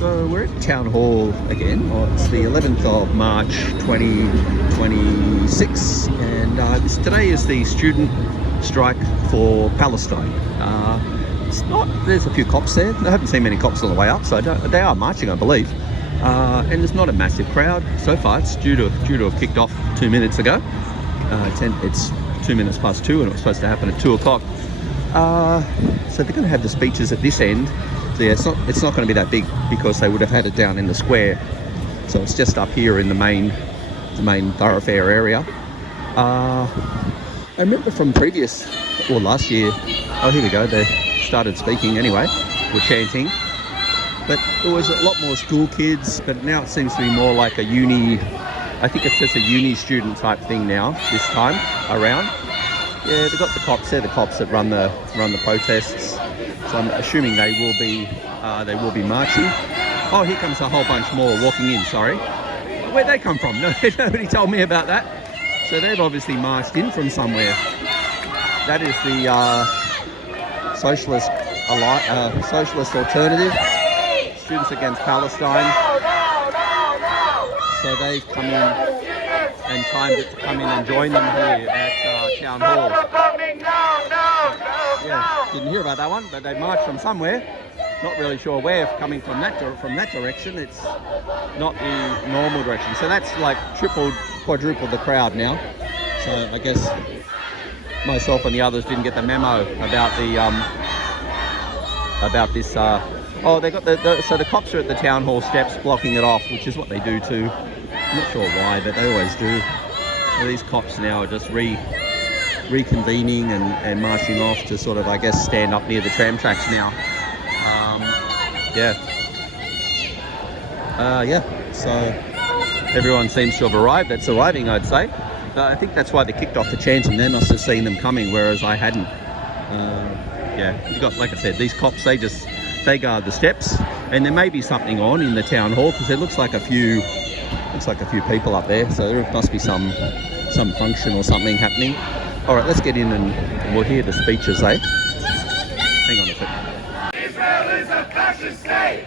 So we're at Town Hall again. It's the 11th of March 2026 and today is the student strike for Palestine. There's a few cops there. I haven't seen many cops on the way up, so they are marching, I believe. And there's not a massive crowd so far. It's due to have kicked off 2 minutes ago. It's 2 minutes past 2 and it was supposed to happen at 2 o'clock. So they're going to have the speeches at this end. So yeah, it's not going to be that big because they would have had it down in the square. So it's just up here in the main thoroughfare area. I remember from last year. Oh, here we go. They started speaking anyway. We're chanting. But there was a lot more school kids. But now it seems to be more like a uni. I think it's just a uni student type thing now. This time around. Yeah, they've got the cops. They're the cops that run the protests. So I'm assuming they will be marching. Oh, here comes a whole bunch more walking in. Sorry, where'd they come from? Nobody told me about that. So they've obviously marched in from somewhere. That is the socialist alternative, Students Against Palestine. So they've come in and timed it to come in and join them here at Town Hall. Yeah, didn't hear about that one, but they marched from somewhere. Not really sure where, coming from that direction. It's not the normal direction. So that's like quadrupled the crowd now. So I guess myself and the others didn't get the memo about this. They got so the cops are at the Town Hall steps blocking it off, which is what they do too. I'm not sure why, but they always do. So these cops now are just reconvening and marching off to sort of, I guess, stand up near the tram tracks now. So everyone seems to have arrived. That's arriving, I'd say. I think that's why they kicked off the chanting. They must have seen them coming, whereas I hadn't. You got, like I said, these cops. They guard the steps, and there may be something on in the town hall because it looks like a few people up there. So there must be some function or something happening. All right, let's get in and we'll hear the speeches, eh? Hang on a second. Israel is a fascist state!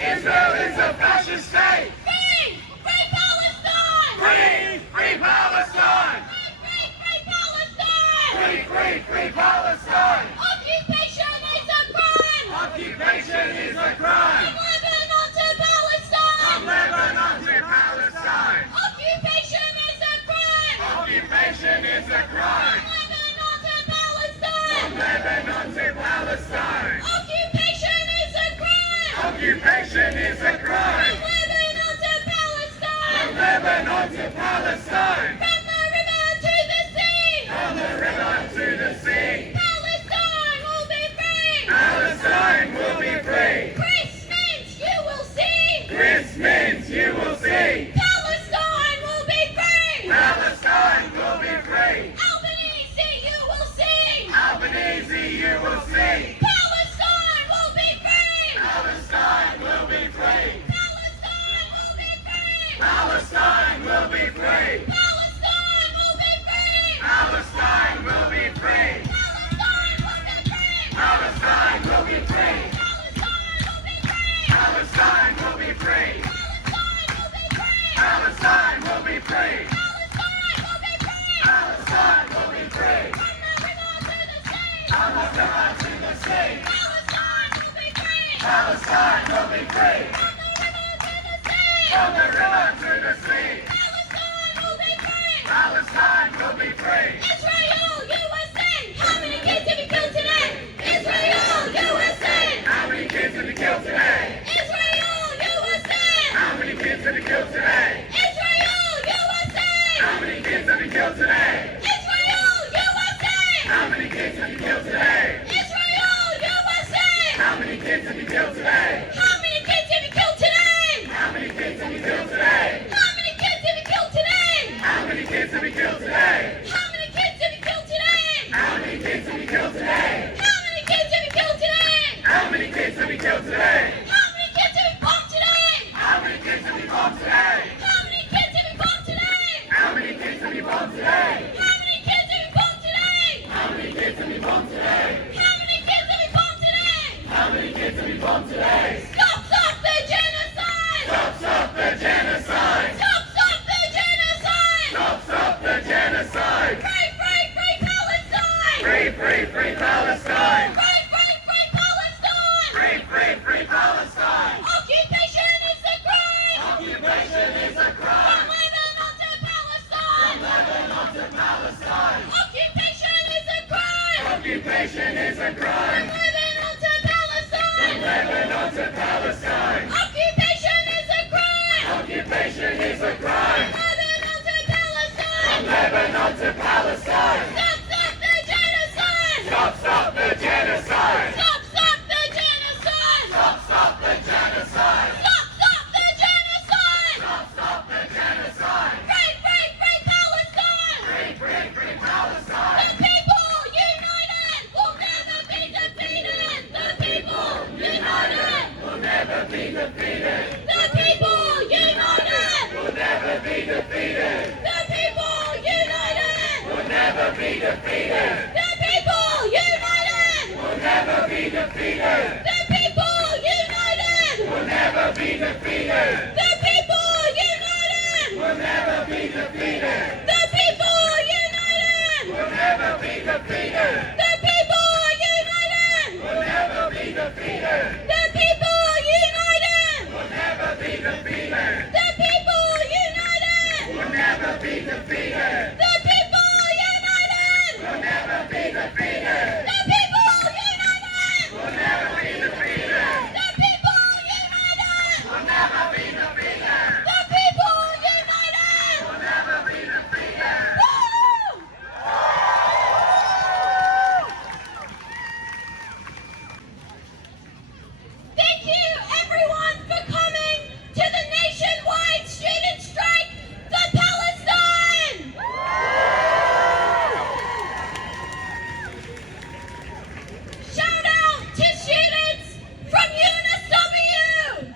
Israel is a fascist state! Free! Free Palestine! Free! Free Palestine! Free Palestine! Free! Free Palestine! Occupation is a crime! Occupation is a crime! From Lebanon to Palestine! From Lebanon to Palestine! Occupation is a crime! Occupation is a crime! From Lebanon to Palestine! From Lebanon to Palestine! Occupation is a crime! Occupation is a crime! From Lebanon to Palestine! From Lebanon to Palestine! From the river to the sea! From the river to the sea! Palestine will be free! Palestine will be free! Chris means you will see! Chris means you will see! Palestine will be free! Palestine will be free! Albanese, you will see! Albanese, you will see! Palestine will be free! Palestine will be free! Palestine will be free! Palestine will be free! Palestine will be free! Palestine will be free! Palestine will be free! Palestine will be free! Palestine will be free! Palestine will be free! From the river to the sea! Palestine will be free! From the river to the sea! Palestine will be free! Palestine will be free! Israel, USA! How many kids have you killed today? Israel, USA! How many kids have you killed today? Israel, USA! How many kids have you killed today? Israel, USA! How many kids have you killed today? Israel, USA! How many kids have you killed today? Israel, USA! How many kids have you killed today? How many kids have you killed today? How many kids have you killed today? How many kids have you killed today? How many kids have you killed today? How many kids have you killed today? How many kids have you killed today? How many kids have you killed today? How many kids have you killed today? How many kids have you bombed today? How many kids have you bombed today? How many kids have you bombed today? How many kids have you bombed today? How many kids have you bombed today? How many kids have you bombed today? How many kids have you bombed today? How many kids have you bomb today. Stop the genocide! Stop the genocide. Stop the genocide! Stop the genocide. Free Palestine! Free Palestine. Free Palestine! Free Palestine. Occupation is a crime! Occupation is a crime. From Lebanon to Palestine! Lebanon to Palestine. Occupation is a crime! Occupation is a crime. From Lebanon to Palestine! Lebanon to Palestine. Occupation is a crime! Occupation is a crime. Lebanon to Palestine! Lebanon to Palestine. Stop the genocide! Stop the genocide. Stop the genocide! Stop the genocide. Stop the genocide! Stop the genocide. Free Palestine! Free Palestine. The people united will never be defeated! The people united Will never be defeated. The people united Will never be defeated. The people united Will never be defeated. The people united Will never be defeated. The people united Will never be defeated. The people united Will never be defeated. The people united Will never be defeated. The people united Will never be defeated. The people united Will never be defeated. The people united Will never be defeated. The people united Will never be defeated. The people united Will never be defeated. The people united Will never be defeated. The people united Will never be defeated. Woo! Thank you, everyone, for coming to the nationwide student strike for Palestine! Shout out to students from UNSW!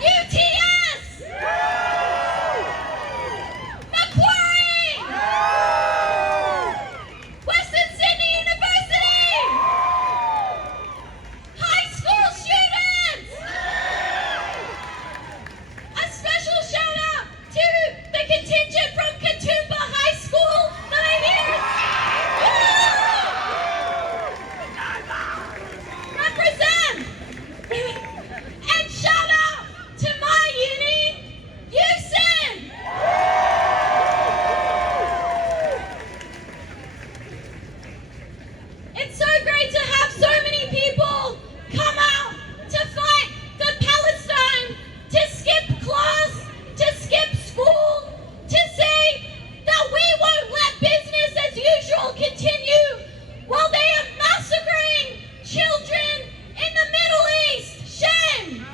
UTS! Macquarie! Western Sydney University! High school students! A special shout out to the contingent from Katoomba High School that I hear represent! And shout out to my uni, USyd! It's so great to have so many people come out to fight for Palestine, to skip class, to skip school, to say that we won't let business as usual continue while they are massacring children in the Middle East. Shame!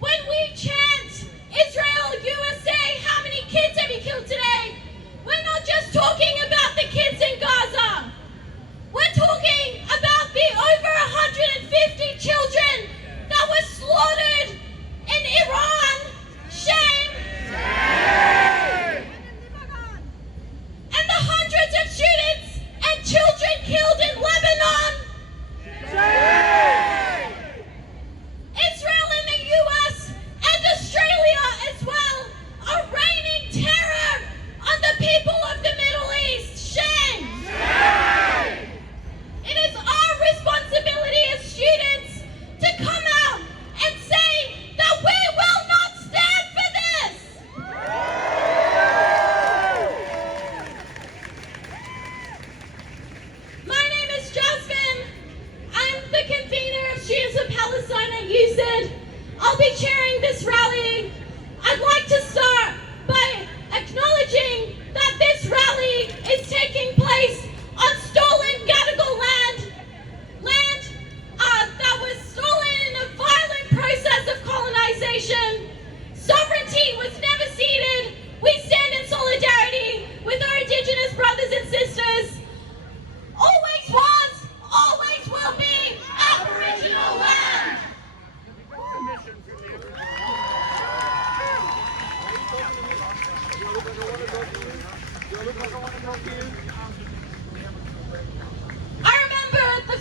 When we chant Israel, USA, how many kids have you killed today? We're not just talking about the kids in Gaza. We're talking about the over 150 children that were slaughtered in Iran. Shame! And the hundreds of students and children killed in Lebanon. Israel and the US and Australia as well are raining terror on the people of the Middle East. Shame! It is our responsibility as students to come out and say that we will not stand for this! My name is Jasmine. I'm the convener of Students of Palestine at USyd. I'll be chairing this rally. I'd like to start by acknowledging that this rally is taking place on stolen Gadigal land that was stolen in a violent process of colonization. Sovereignty was never ceded. We stand in solidarity with our Indigenous brothers and sisters. Always was, always will be Aboriginal land.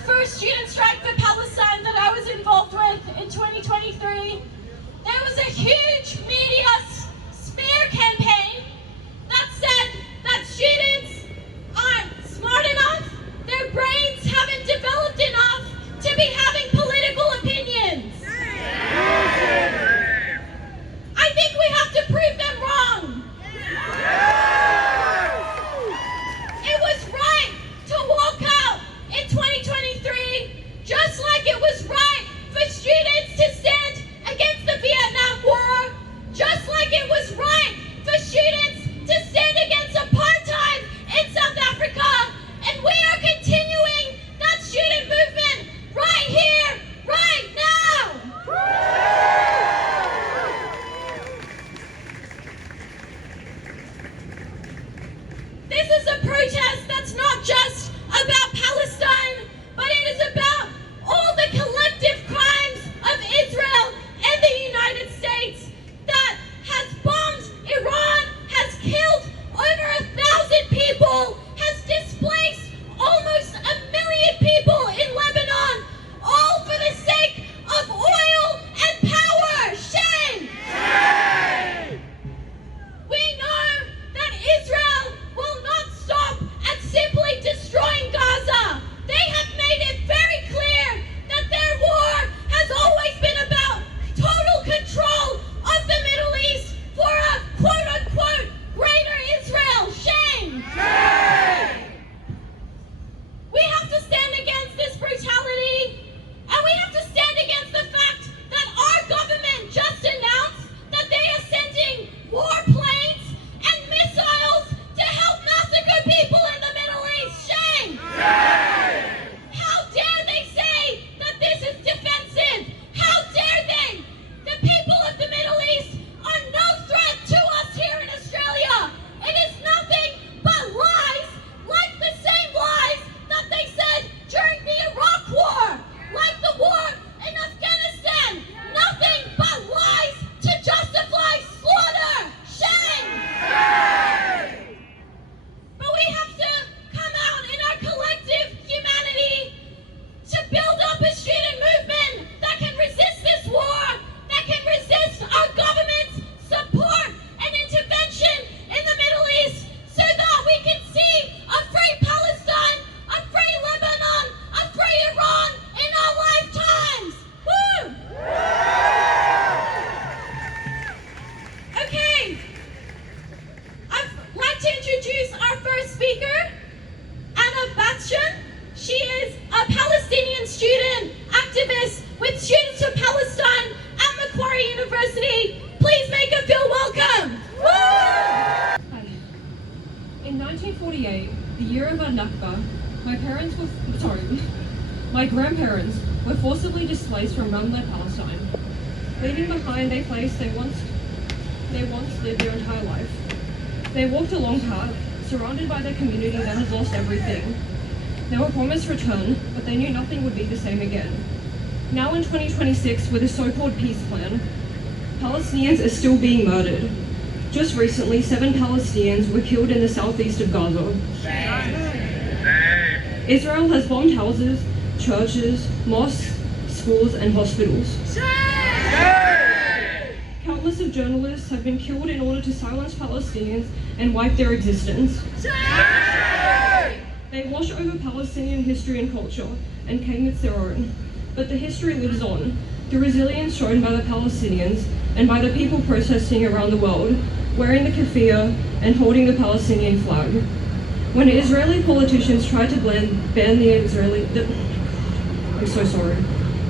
first student strike for Palestine that I was involved with in 2023, there was a huge media smear campaign that said that students aren't smart enough, their brains haven't developed enough to be having political opinions. I think we have to prove them wrong. It was right to walk out in 2023, just like it was right for students to stand against the Vietnam War, just like it was right for students to stand against apartheid in South Africa, and we are continuing that student movement right here, right now. This is a protest that's not just about Palestine, but it is about all the collective crimes of Israel and the United States that has bombed Iran, has killed over 1,000 people, has displaced almost 1 million people in Lebanon, all for the sake of oil and power. Shame! We know that Israel will not stop at simply destroying Gaza. They have made it very clear that their war has always been about total control of the Middle East for a quote-unquote greater Israel. Shame! We have to stand against this brutality, and we have to stand against the fact that our government just announced that they are sending warplanes and missiles to help massacre people in the Middle East. Shame! How dare they say that this is defensive? How dare they? The people of the Middle East are no threat to us here in Australia. It is nothing but lies, like the same lies that they said during the Iraq War, like the war in Afghanistan. Nothing but lies to justify slaughter. Shame! But we have to come out in our collective humanity to build up a student movement that can resist this war, that can resist our government's support and intervention in the Middle East, so that we can see a free Palestine, a free Lebanon, a free Iran in our lifetimes. Woo! Okay, I'd like to introduce our first speaker, Batshon. She is a Palestinian student activist with Students for Palestine at Macquarie University. Please make her feel welcome. Woo! Hi. In 1948, the year of our Nakba, my grandparents were forcibly displaced from Ramla, Palestine, leaving behind a place they once lived their entire life. They walked a long path, surrounded by their community that has lost everything. They were promised return, but they knew nothing would be the same again. Now in 2026, with a so-called peace plan, Palestinians are still being murdered. Just recently, 7 Palestinians were killed in the southeast of Gaza. Israel has bombed houses, churches, mosques, schools, and hospitals. Countless of journalists have been killed in order to silence Palestinians and wipe their existence. They wash over Palestinian history and culture and claim it's their own. But the history lives on. The resilience shown by the Palestinians and by the people protesting around the world, wearing the keffiyeh and holding the Palestinian flag. When Israeli politicians tried to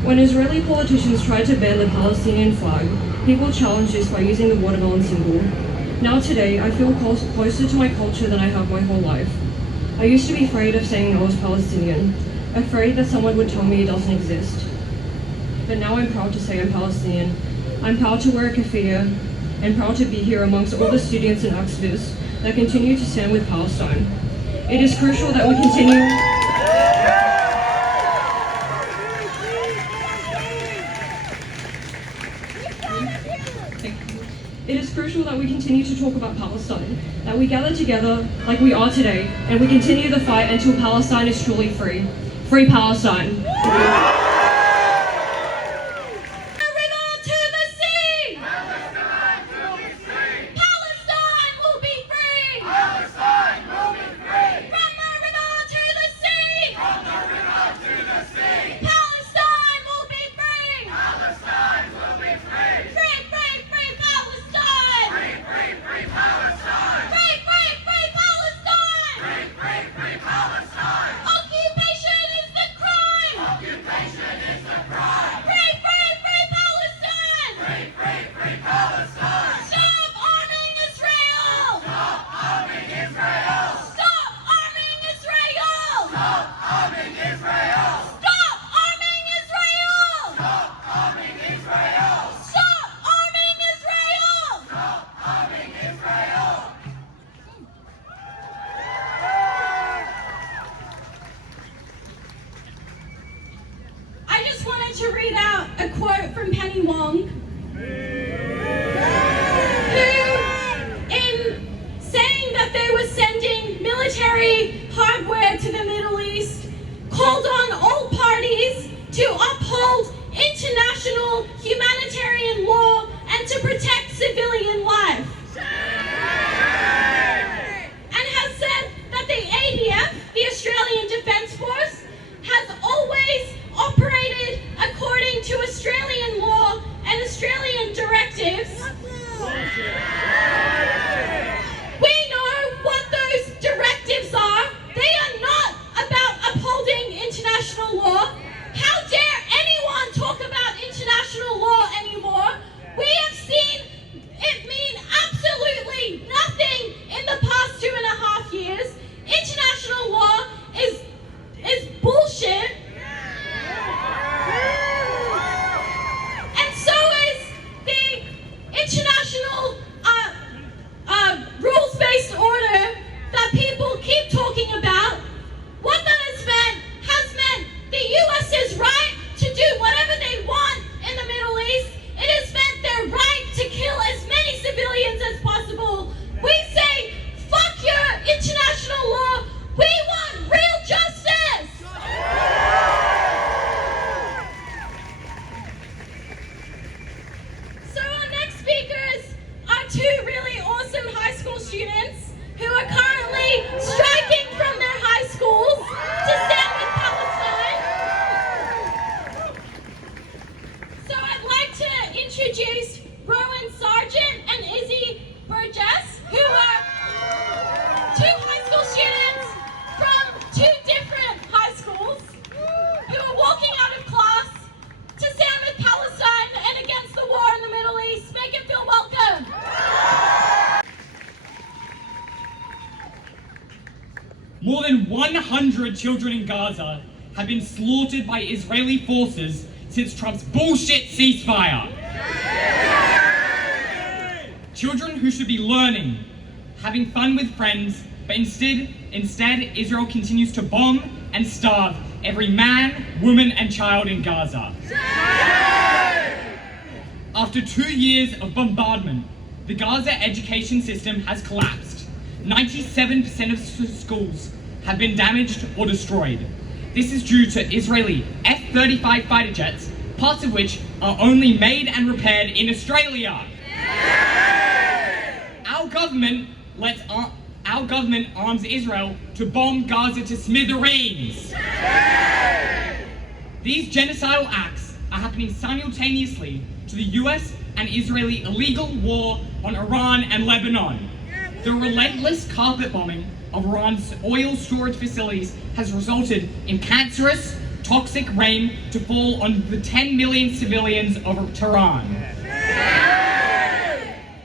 When Israeli politicians tried to ban the Palestinian flag, people challenged this by using the watermelon symbol. Now today, I feel closer to my culture than I have my whole life. I used to be afraid of saying I was Palestinian, afraid that someone would tell me it doesn't exist. But now I'm proud to say I'm Palestinian. I'm proud to wear a keffiyeh and proud to be here amongst all the students and activists that continue to stand with Palestine. It is crucial that we continue. It is crucial that we continue to talk about Palestine, that we gather together like we are today, and we continue the fight until Palestine is truly free. Free Palestine. To read out a quote from Wong, who, in saying that they were sending military hardware to the Middle East, called on all parties to uphold international humanitarian law and to protect civilian life. And has said that the ADF, the Australian Defence Force, has always operated according to Australian law and Australian directives. We know what those directives are. They are not about upholding international law. How dare anyone talk about international law anymore? We have seen it mean absolutely nothing in the past 2.5 years. International law is bullshit. And so is the international rules-based order that people keep talking about. What that has meant the US's right to do whatever they want in the Middle East. It has meant their right to kill as many civilians as possible. We say, fuck your international law. We want real justice. So our next speakers are two really awesome high school students who are currently striking from their high schools to stand with Palestine. So I'd like to introduce Rohan Sargent and Izzy Burgess, who are two high school students from two different high schools who are walking out of class to stand with Palestine and against the war in the Middle East. Make them feel welcome. More than 100 children in Gaza have been slaughtered by Israeli forces since Trump's bullshit ceasefire. Children who should be learning, having fun with friends, but instead Israel continues to bomb and starve every man, woman and child in Gaza. After 2 years of bombardment, the Gaza education system has collapsed. 97% of schools have been damaged or destroyed. This is due to Israeli F-35 fighter jets, parts of which are only made and repaired in Australia. Our government arms Israel to bomb Gaza to smithereens. These genocidal acts are happening simultaneously to the US and Israeli illegal war on Iran and Lebanon. The relentless carpet bombing of Iran's oil storage facilities has resulted in cancerous, toxic rain to fall on the 10 million civilians of Tehran.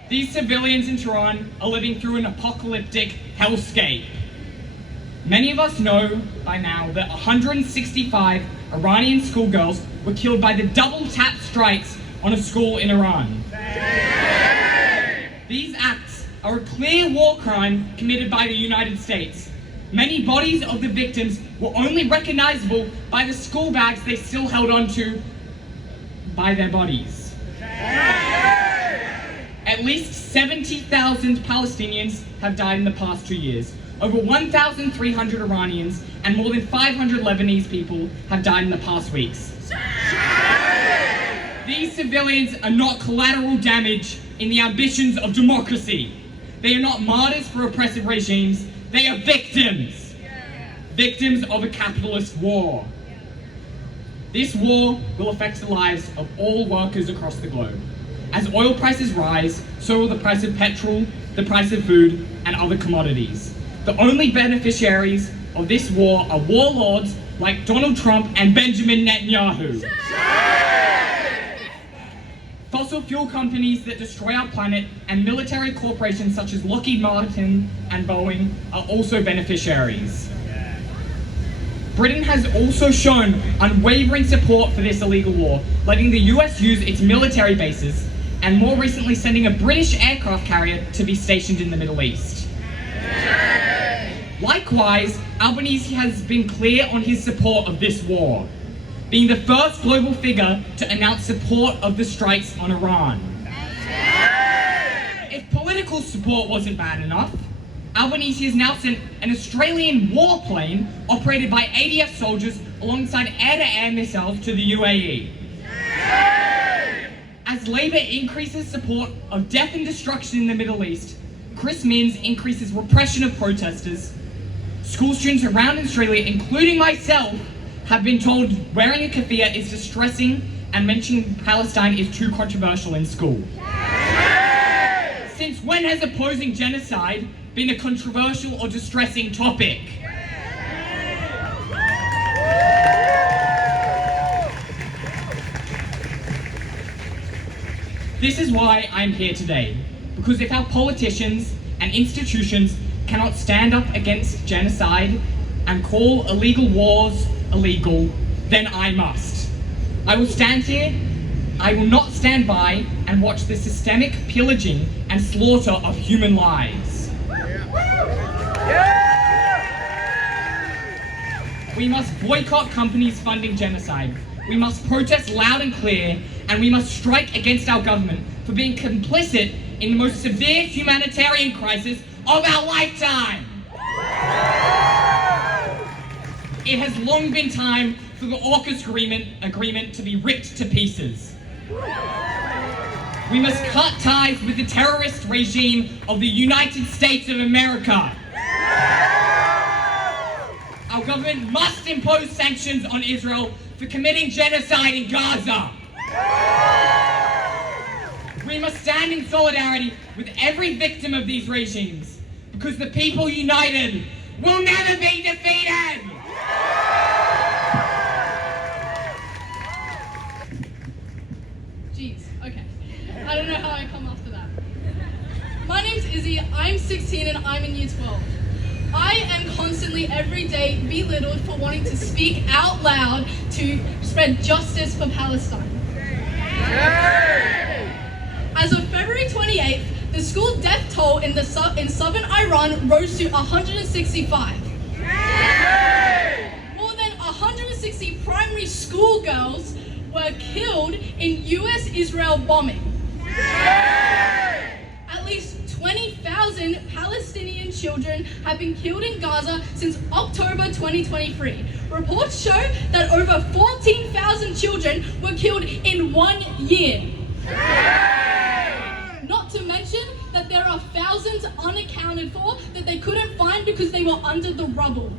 These civilians in Tehran are living through an apocalyptic hellscape. Many of us know by now that 165 Iranian schoolgirls were killed by the double-tap strikes on a school in Iran. These acts are a clear war crime committed by the United States. Many bodies of the victims were only recognizable by the school bags they still held onto by their bodies. At least 70,000 Palestinians have died in the past 2 years. Over 1,300 Iranians and more than 500 Lebanese people have died in the past weeks. These civilians are not collateral damage in the ambitions of democracy. They are not martyrs for oppressive regimes. They are victims. Victims of a capitalist war. This war will affect the lives of all workers across the globe. As oil prices rise, so will the price of petrol, the price of food, and other commodities. The only beneficiaries of this war are warlords like Donald Trump and Benjamin Netanyahu. Fossil fuel companies that destroy our planet and military corporations such as Lockheed Martin and Boeing are also beneficiaries. Britain has also shown unwavering support for this illegal war, letting the US use its military bases and more recently sending a British aircraft carrier to be stationed in the Middle East. Likewise, Albanese has been clear on his support of this war, being the first global figure to announce support of the strikes on Iran. If political support wasn't bad enough, Albanese has now sent an Australian warplane operated by ADF soldiers alongside air-to-air missiles to the UAE. As Labour increases support of death and destruction in the Middle East, Chris Minns increases repression of protesters. School students around Australia, including myself, have been told wearing a keffiyeh is distressing and mentioning Palestine is too controversial in school. Since when has opposing genocide been a controversial or distressing topic? This is why I'm here today, because if our politicians and institutions cannot stand up against genocide and call illegal wars illegal, then I must. I will stand here, I will not stand by and watch the systemic pillaging and slaughter of human lives. We must boycott companies funding genocide. We must protest loud and clear, and we must strike against our government for being complicit in the most severe humanitarian crisis of our lifetime. It has long been time for the AUKUS agreement to be ripped to pieces. We must cut ties with the terrorist regime of the United States of America. Our government must impose sanctions on Israel for committing genocide in Gaza. We must stand in solidarity with every victim of these regimes, because the people united will never be defeated! Jeez, okay. I don't know how I come after that. My name's Izzy, I'm 16 and I'm in Year 12. I am constantly, every day, belittled for wanting to speak out loud to spread justice for Palestine. As of February 28th, the school death toll in southern Iran rose to 165. More than 160 primary school girls were killed in US-Israel bombing. At least 20,000 Palestinian children have been killed in Gaza since October 2023. Reports show that over 14,000 children were killed in 1 year. Not to mention that there are thousands unaccounted for that they couldn't find because they were under the rubble.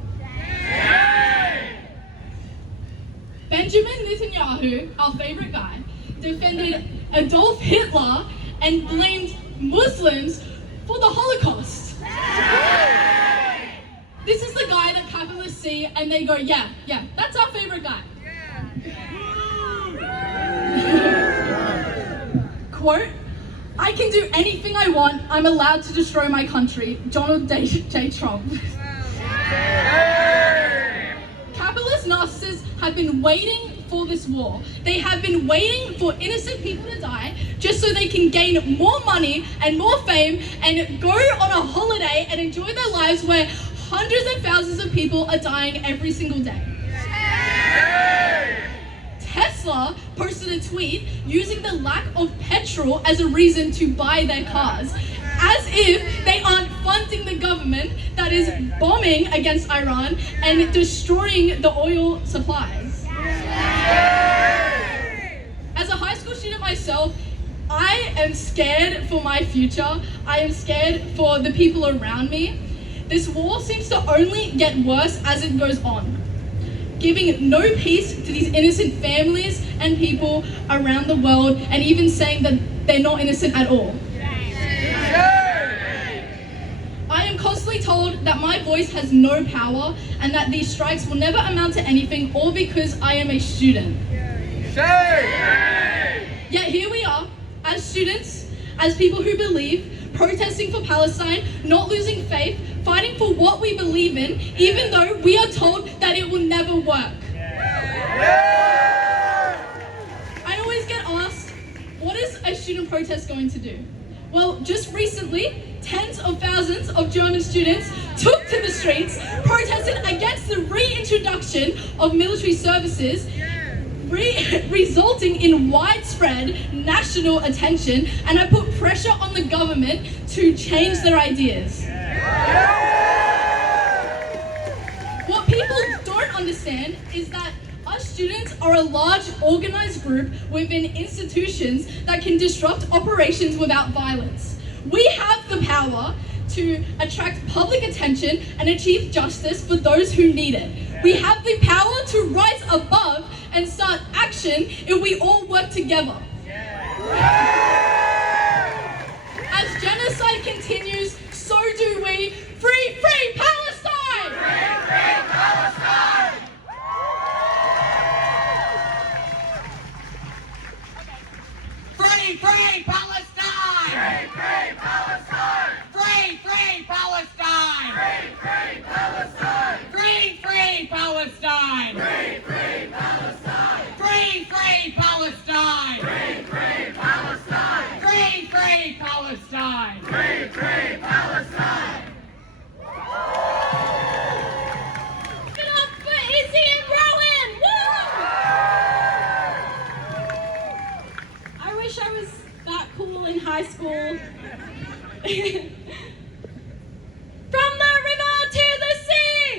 Benjamin Netanyahu, our favorite guy, defended Adolf Hitler and blamed Muslims for the Holocaust. This is the guy that capitalists see and they go, yeah, that's our favorite guy. Quote, "I can do anything I want. I'm allowed to destroy my country. Donald J. Trump." Capitalist narcissists have been waiting for this war. They have been waiting for innocent people to die just so they can gain more money and more fame and go on a holiday and enjoy their lives where hundreds of thousands of people are dying every single day. Tesla posted a tweet using the lack of petrol as a reason to buy their cars, as if they aren't funding the government that is bombing against Iran and destroying the oil supplies. As a high school student myself, I am scared for my future. I am scared for the people around me. This war seems to only get worse as it goes on, giving no peace to these innocent families and people around the world, and even saying that they're not innocent at all. I am constantly told that my voice has no power and that these strikes will never amount to anything, all because I am a student. Yet here we are, as students, as people who believe, protesting for Palestine, not losing faith, fighting for what we believe in, even though we are told that it will never work. I always get asked, what is a student protest going to do? Well, just recently, tens of thousands of German students took to the streets, protested against the reintroduction of military services, resulting in widespread national attention, and I put pressure on the government to change their ideas. What people don't understand is that us students are a large organized group within institutions that can disrupt operations without violence. We have the power to attract public attention and achieve justice for those who need it. We have the power to rise above and start action if we all work together. As genocide continues, so do we. Free, free Palestine! Free, free Palestine! Free, free Palestine! Free, free Palestine! Free, free Palestine! Free, free Palestine! Free, free Palestine! Free, free Palestine! Free, free Palestine! Free, free Palestine! Free, free Palestine! Free, free Palestine! Give it up for Izzy and Rohan! Woo! I wish I was that cool in high school. From the river to the sea!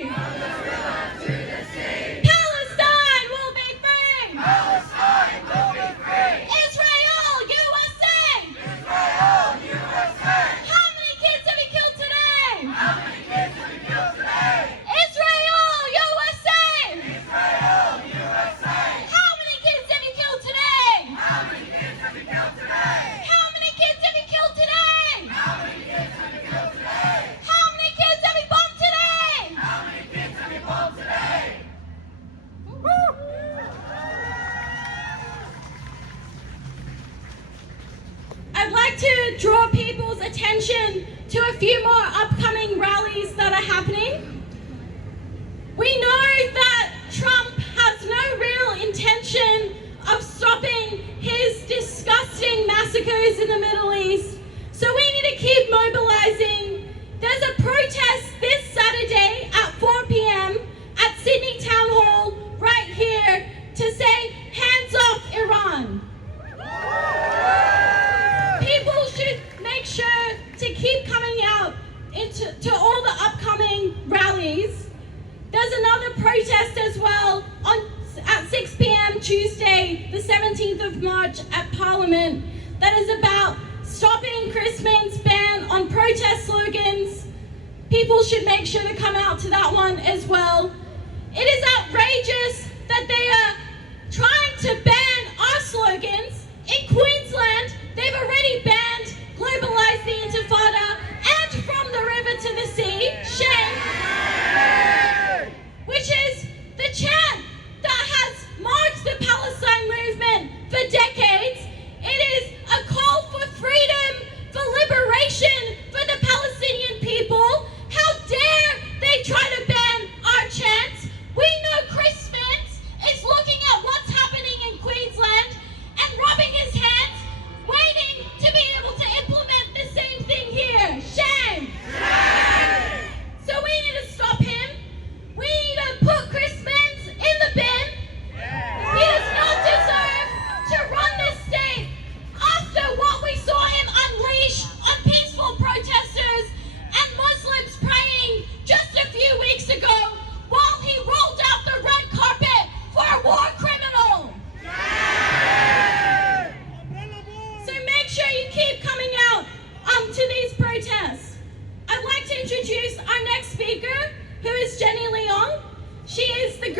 Palestine will be free! Palestine will be free! Israel, USA! Israel, USA! How many kids have we killed today? How many kids have we killed today? Israel, USA! Israel, USA! How many kids have we killed today? How many kids have we killed today? How many kids have we killed today? How many kids have we killed today? How many kids have we bombed today? How many kids have we bombed today? I'd like to draw people's attention to a few more upcoming rallies that are happening. We know that Trump has no real intention of stopping his disgusting massacres in the Middle East, so we need to keep mobilizing. There's a protest this Saturday at 4 p.m. at Sydney Town Hall right here to say, hands off Iran. People should make sure to keep coming out to all the upcoming rallies. There's another protest as well at 6 p.m. Tuesday, the 17th of March at Parliament, that is about stopping Chris Min's ban on protest slogans. People should make sure to come out to that one as well. It is outrageous that they are trying to ban our slogans. In Queensland, they've already banned Globalise the Intifada and From the River to the Sea, shame, which is the chant that has marked the Palestine movement for decades. It is a call for freedom, for liberation, for the Palestinian people. How dare they try to ban our chants? We know Chris Min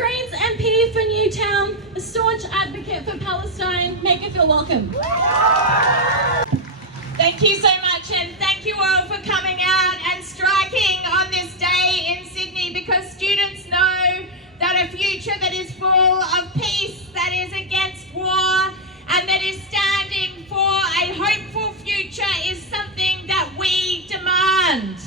Greens MP for Newtown, a staunch advocate for Palestine. Make her feel welcome. Thank you so much, and thank you all for coming out and striking on this day in Sydney, because students know that a future that is full of peace, that is against war, and that is standing for a hopeful future is something that we demand.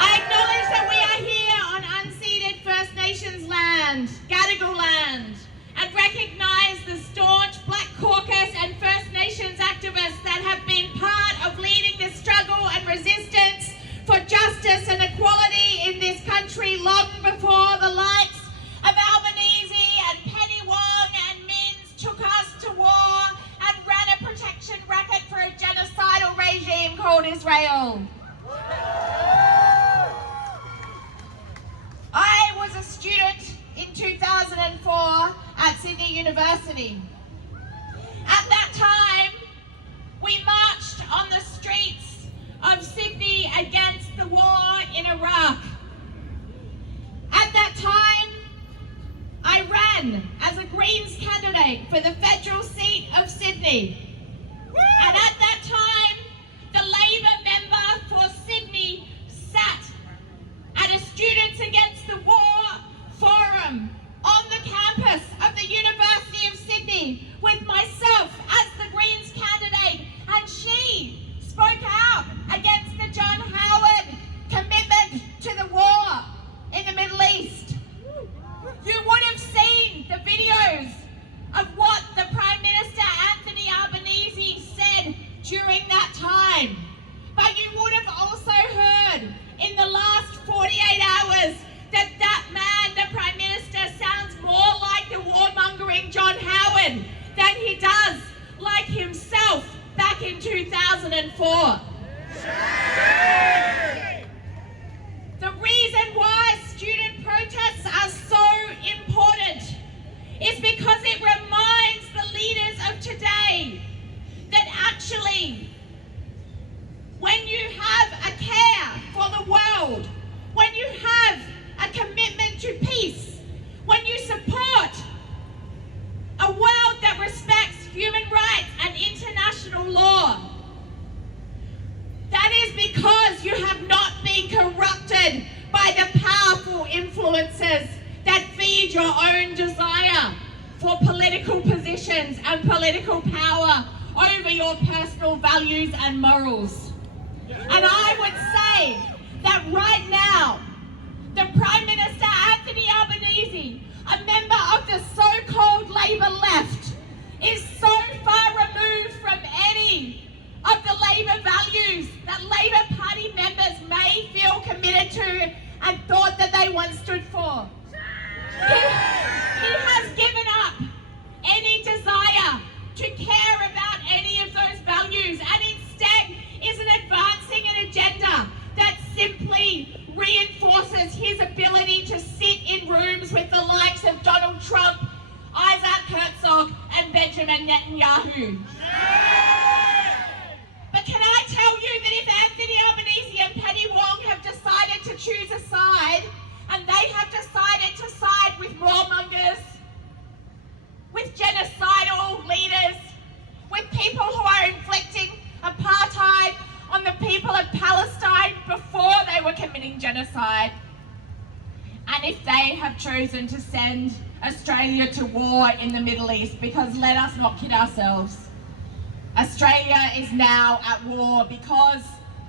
I acknowledge that we are here on unceded First Nations land, Gadigal land, and recognise the staunch Black Caucus and First Nations activists that have been part of leading the struggle and resistance for justice and equality in this country long before the likes of Albanese and Penny Wong and Minns took us to war and ran a protection racket for a genocidal regime called Israel. I was a student in 2004 at Sydney University. At that time, we marched on the streets of Sydney against the war in Iraq. At that time, I ran as a Greens candidate for the federal seat of Sydney. And at that time, the Labor member for Sydney sat at a Students Against the War forum on the campus of the University of Sydney with myself as the Greens candidate, and she spoke out against the John Howard commitment to the war in the Middle East. You would have seen the videos of what the Prime Minister Anthony Albanese said during that time. But you would have also heard in the last 48 hours that that man, the Prime Minister, sounds more like the warmongering John Howard than he does like himself back in 2004. The reason why student protests are so important is because it reminds the leaders of today that actually, when you have a care for the world, when you have a commitment to peace, when you support a world that respects human rights and international law, that is because you have not been corrupted by the powerful influences that feed your own desire for political positions and political power over your personal values and morals. And I would say that right now, the Prime Minister Anthony Albanese, a member of the so-called Labor left, is so far removed from any of the Labor values that Labor Party members may feel committed to and thought that they once stood for. He has given up any desire to care about any of those values, and instead is advancing an agenda that simply reinforces his ability to sit in rooms with the likes of Donald Trump, Isaac Herzog, and Benjamin Netanyahu. But can I tell you that if Anthony Albanese and Penny Wong have decided to choose a side, and they have decided to side with warmongers, with genocidal leaders, with people who are inflicting apartheid on the people of Palestine before they were committing genocide, and if they have chosen to send Australia to war in the Middle East, because let us not kid ourselves, Australia is now at war, because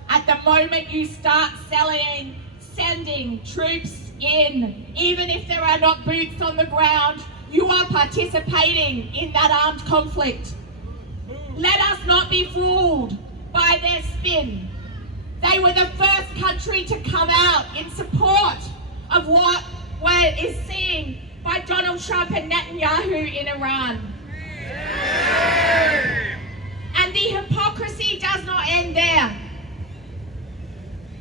at the moment you start sending troops in, even if there are not boots on the ground, you are participating in that armed conflict. Let us not be fooled by their spin. They were the first country to come out in support of what is seen by Donald Trump and Netanyahu in Iran. And the hypocrisy does not end there.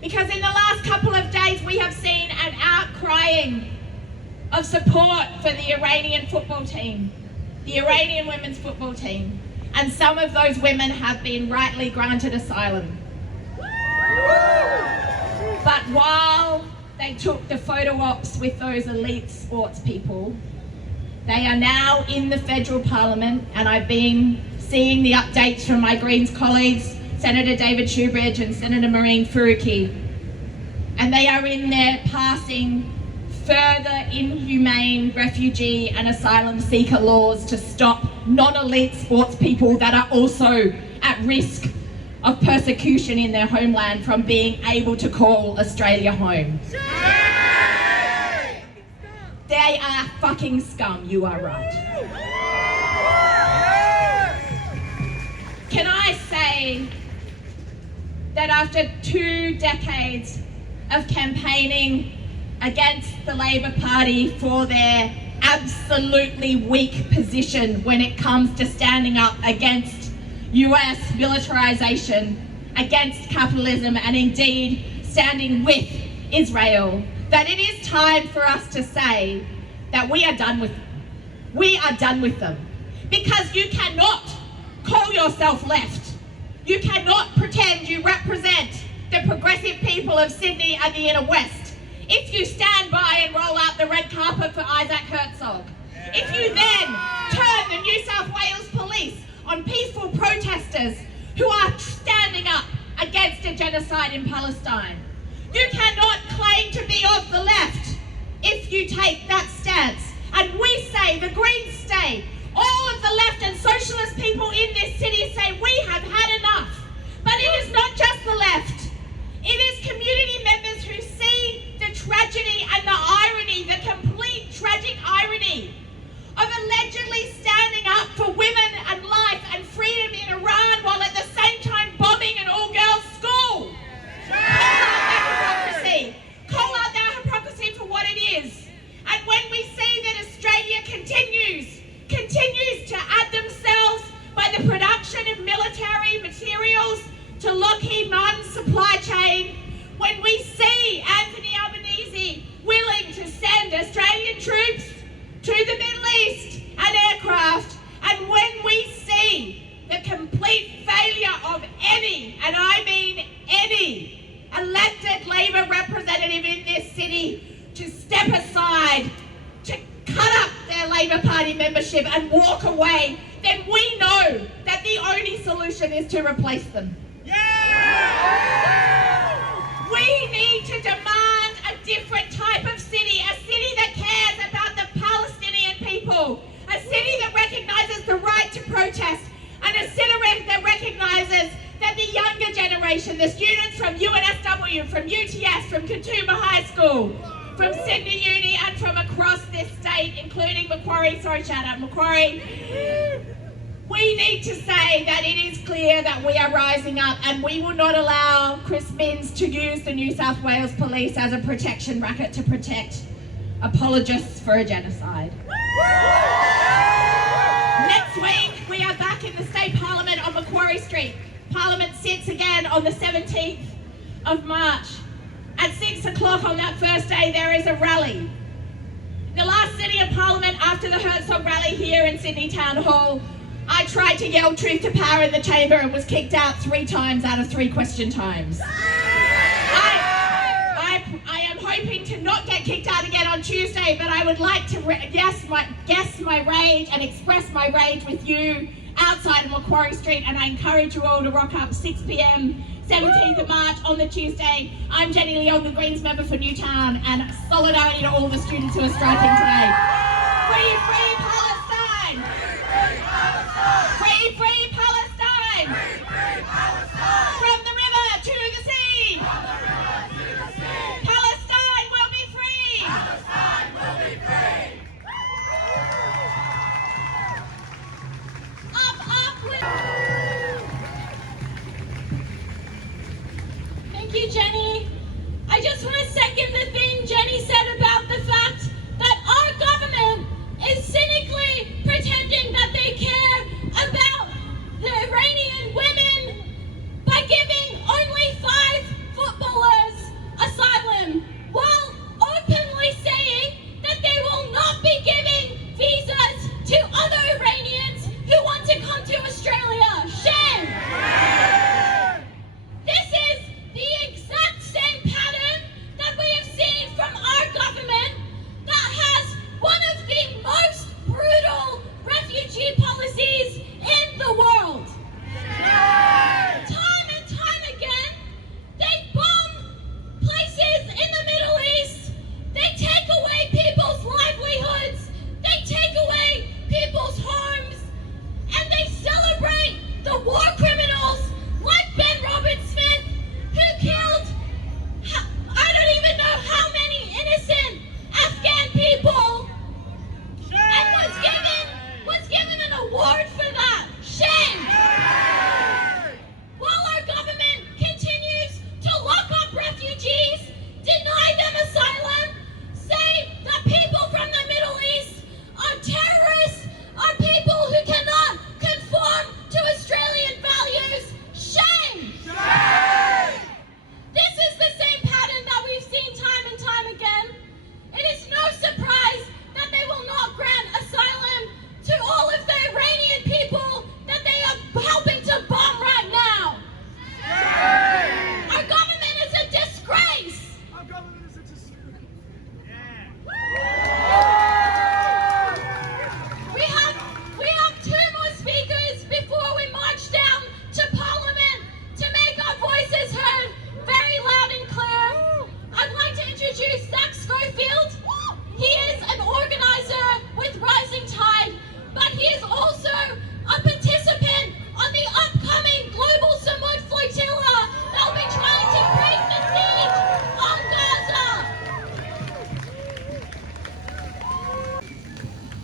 Because in the last couple of days we have seen an outcrying of support for the Iranian football team, the Iranian women's football team. And some of those women have been rightly granted asylum. But while they took the photo ops with those elite sports people. They are now in the federal parliament, and I've been seeing the updates from my Greens colleagues, Senator David Shoebridge and Senator Maureen Faruqi. And they are in there passing further inhumane refugee and asylum seeker laws to stop non-elite sports people that are also at risk of persecution in their homeland from being able to call Australia home. They are fucking scum, you are right. Can I say that after 2 decades of campaigning against the Labor Party for their absolutely weak position when it comes to standing up against US militarization, against capitalism, and indeed standing with Israel, that it is time for us to say that we are done with them. We are done with them. Because you cannot call yourself left. You cannot pretend you represent the progressive people of Sydney and the inner west if you stand by and roll out the red carpet for Isaac Herzog. If you then turn the New South Wales police on peaceful protesters who are standing up against a genocide in Palestine. You cannot claim to be of the left if you take that stance. And we say, the Greens say, all of the left and socialist people in this city say we have had enough. But it is not just the left. It is community members who see the tragedy and the irony, the complete tragic irony of allegedly standing up for women and life and freedom in Iran while at the same time bombing an all-girls school. Call out their hypocrisy for what it is. And when we see that Australia continues to add themselves by the production of military materials to Lockheed Martin's supply chain, when we see Anthony Albanese willing to send Australian troops to the Middle East and aircraft, and when we see the complete failure of any, and I mean any, elected Labor representative in this city to step aside, to cut up their Labor Party membership and walk away, then we know that the only solution is to replace them. We need to demand a different type of city, a city that cares about the Palestinian people, a city that recognises the right to protest, and a city that recognises that the younger generation, the students from UNSW, from UTS, from Katoomba High School, from Sydney Uni, and from across this state, including Macquarie, Macquarie, we need to say that it is clear that we are rising up, and we will not allow Chris Minns to use the New South Wales Police as a protection racket to protect apologists for a genocide. Next week, we are back in the State Parliament on Macquarie Street. Parliament sits again on the 17th of March. At 6 o'clock on that first day, there is a rally. The last sitting of Parliament after the Herzog rally here in Sydney Town Hall, I tried to yell truth to power in the chamber and was kicked out 3 times out of 3 question times. I am hoping to not get kicked out again on Tuesday, but I would like to guess my rage and express my rage with you outside of Macquarie Street, and I encourage you all to rock up 6 p.m, 17th of March on the Tuesday. I'm Jenny Leong, the Greens member for Newtown, and solidarity to all the students who are striking today. Free, free Palestine! Free, free Palestine! From the river to the sea! Palestine will be free! Palestine will be free! Thank you, Jenny. I just want to second the thing Jenny said about the fact that our government is cynically pretending that they care about the Iranian women by giving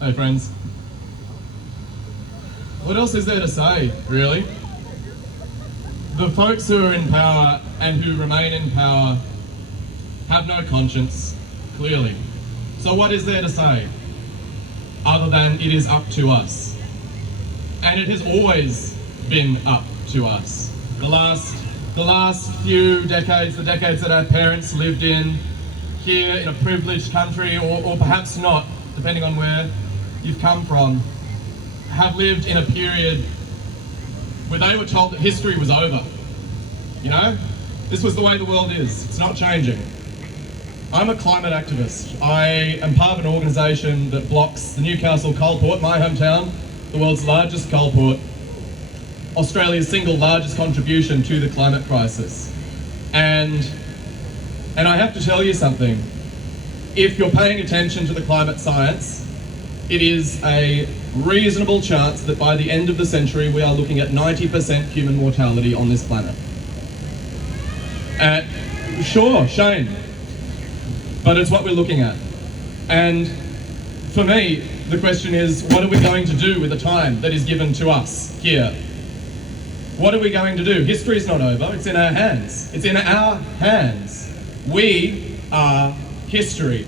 Hey friends. What else is there to say, really? The folks who are in power and who remain in power have no conscience, clearly. So what is there to say? Other than it is up to us. And it has always been up to us. The last few decades, the decades that our parents lived in, here in a privileged country, or perhaps not, depending on where you've come from, have lived in a period where they were told that history was over. You know, this was the way the world is. It's not changing. I'm a climate activist. I am part of an organisation that blocks the Newcastle coal port, my hometown, the world's largest coal port, Australia's single largest contribution to the climate crisis. And I have to tell you something. If you're paying attention to the climate science, it is a reasonable chance that by the end of the century we are looking at 90% human mortality on this planet. Sure, shame, but it's what we're looking at. And for me, the question is, what are we going to do with the time that is given to us here? What are we going to do? History's not over, it's in our hands. It's in our hands. We are history.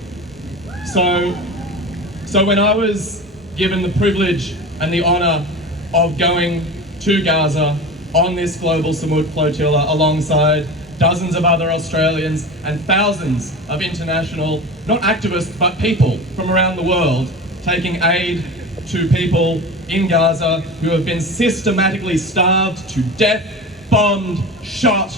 So when I was given the privilege and the honour of going to Gaza on this Global Sumud Flotilla alongside dozens of other Australians and thousands of international, not activists, but people from around the world, taking aid to people in Gaza who have been systematically starved to death, bombed, shot,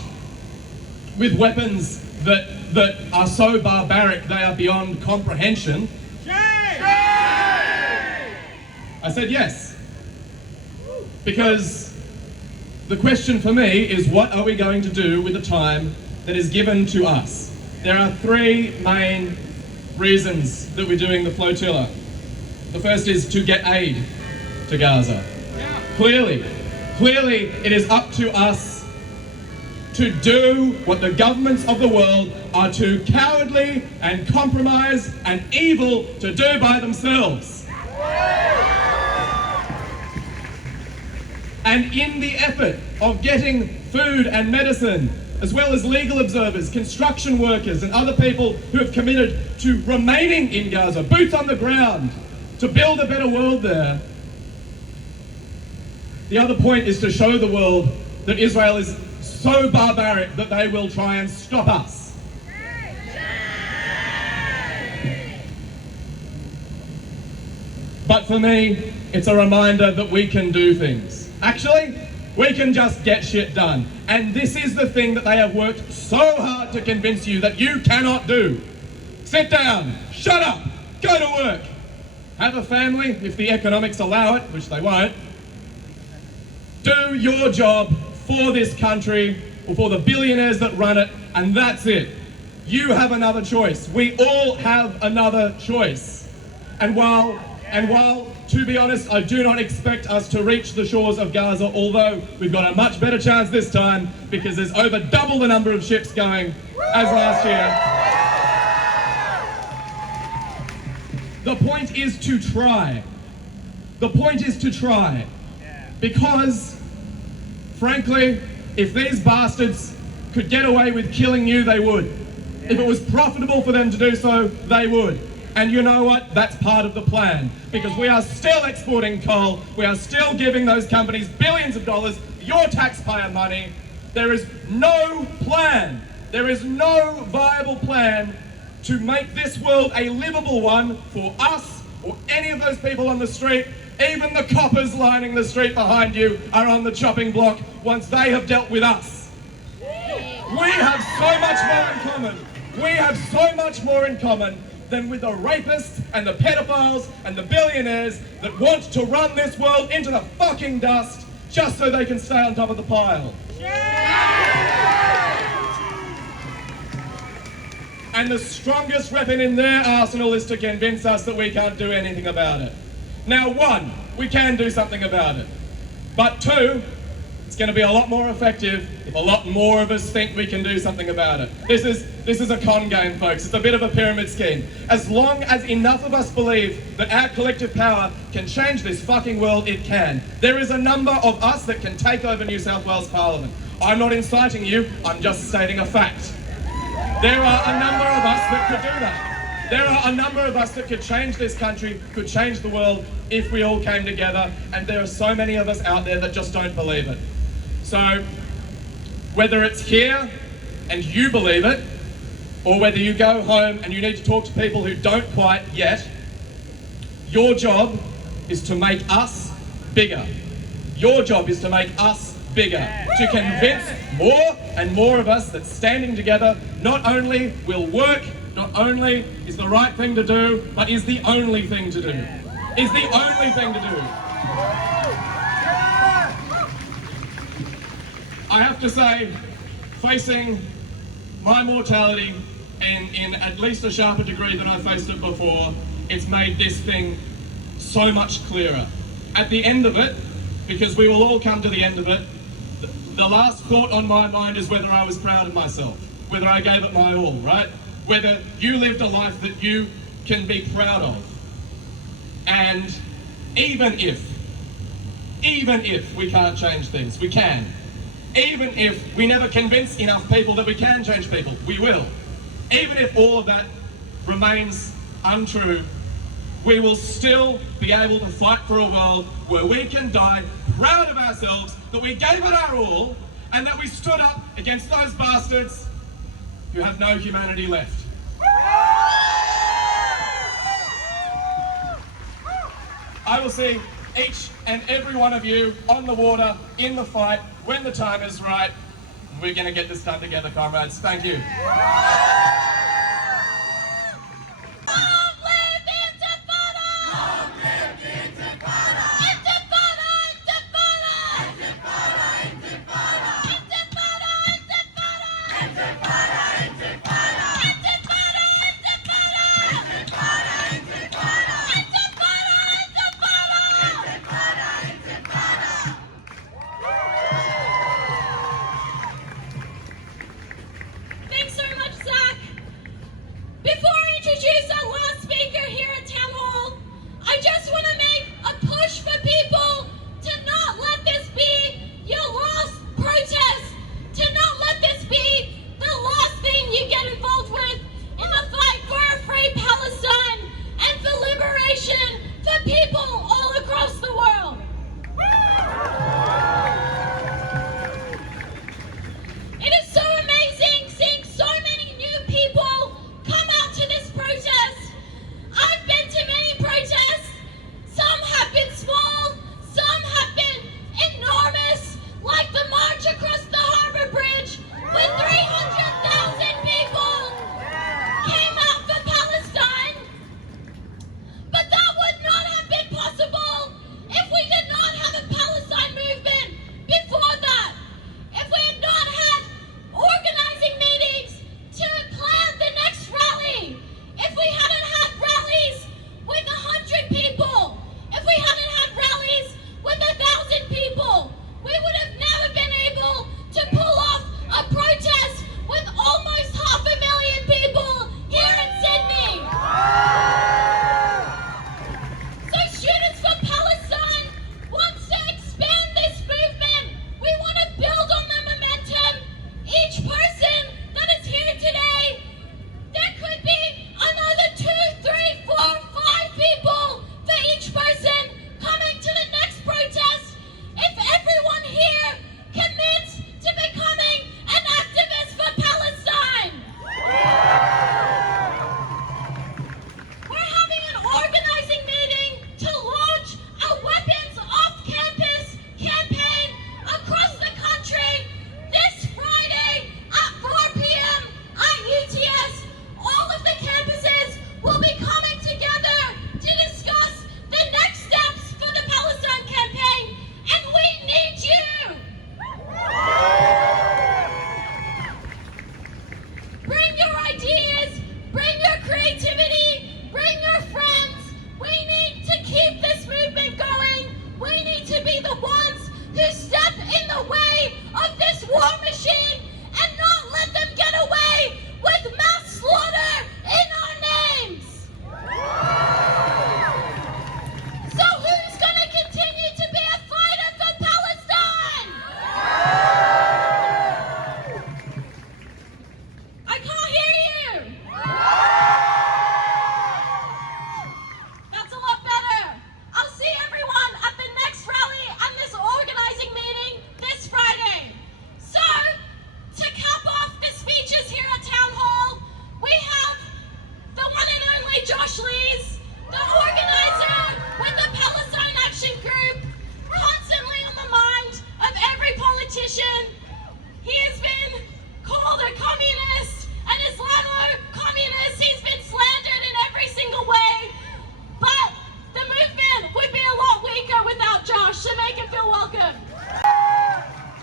with weapons that are so barbaric they are beyond comprehension. I said yes. Because the question for me is, what are we going to do with the time that is given to us? There are three main reasons that we're doing the flotilla. The first is to get aid to Gaza. Clearly it is up to us to do what the governments of the world are too cowardly and compromised and evil to do by themselves. And in the effort of getting food and medicine, as well as legal observers, construction workers and other people who have committed to remaining in Gaza, boots on the ground, to build a better world there. The other point is to show the world that Israel is so barbaric that they will try and stop us. But for me, it's a reminder that we can do things. Actually, we can just get shit done. And this is the thing that they have worked so hard to convince you that you cannot do. Sit down, shut up, go to work. Have a family, if the economics allow it, which they won't. Do your job for this country, or for the billionaires that run it, and that's it. You have another choice. We all have another choice. And while, to be honest, I do not expect us to reach the shores of Gaza, although we've got a much better chance this time because there's over double the number of ships going as last year. The point is to try. The point is to try. Because, frankly, if these bastards could get away with killing you, they would. If it was profitable for them to do so, they would. And you know what? That's part of the plan. Because we are still exporting coal. We are still giving those companies billions of dollars, your taxpayer money. There is no plan. There is no viable plan to make this world a livable one for us or any of those people on the street. Even the coppers lining the street behind you are on the chopping block once they have dealt with us. We have so much more in common. We have so much more in common than with the rapists and the pedophiles and the billionaires that want to run this world into the fucking dust just so they can stay on top of the pile. And the strongest weapon in their arsenal is to convince us that we can't do anything about it. Now, one, we can do something about it. But two, It's going to be a lot more effective if a lot more of us think we can do something about it. This is a con game, folks. It's a bit of a pyramid scheme. As long as enough of us believe that our collective power can change this fucking world, it can. There is a number of us that can take over New South Wales Parliament. I'm not inciting you, I'm just stating a fact. There are a number of us that could do that. There are a number of us that could change this country, could change the world if we all came together, and there are so many of us out there that just don't believe it. So, whether it's here and you believe it, or whether you go home and you need to talk to people who don't quite yet, your job is to make us bigger. Your job is to make us bigger, to convince more and more of us that standing together not only will work, not only is the right thing to do, but is the only thing to do. Is the only thing to do. I have to say, facing my mortality in at least a sharper degree than I faced it before, it's made this thing so much clearer. At the end of it, because we will all come to the end of it, the last thought on my mind is whether I was proud of myself, whether I gave it my all, right? Whether you lived a life that you can be proud of. And even if we can't change things, we can. Even if we never convince enough people that we can change people, we will. Even if all of that remains untrue, we will still be able to fight for a world where we can die proud of ourselves, that we gave it our all, and that we stood up against those bastards who have no humanity left. I will see each and every one of you on the water, in the fight, when the time is right. We're going to get this done together, comrades. Thank you. Thanks so much, Zack.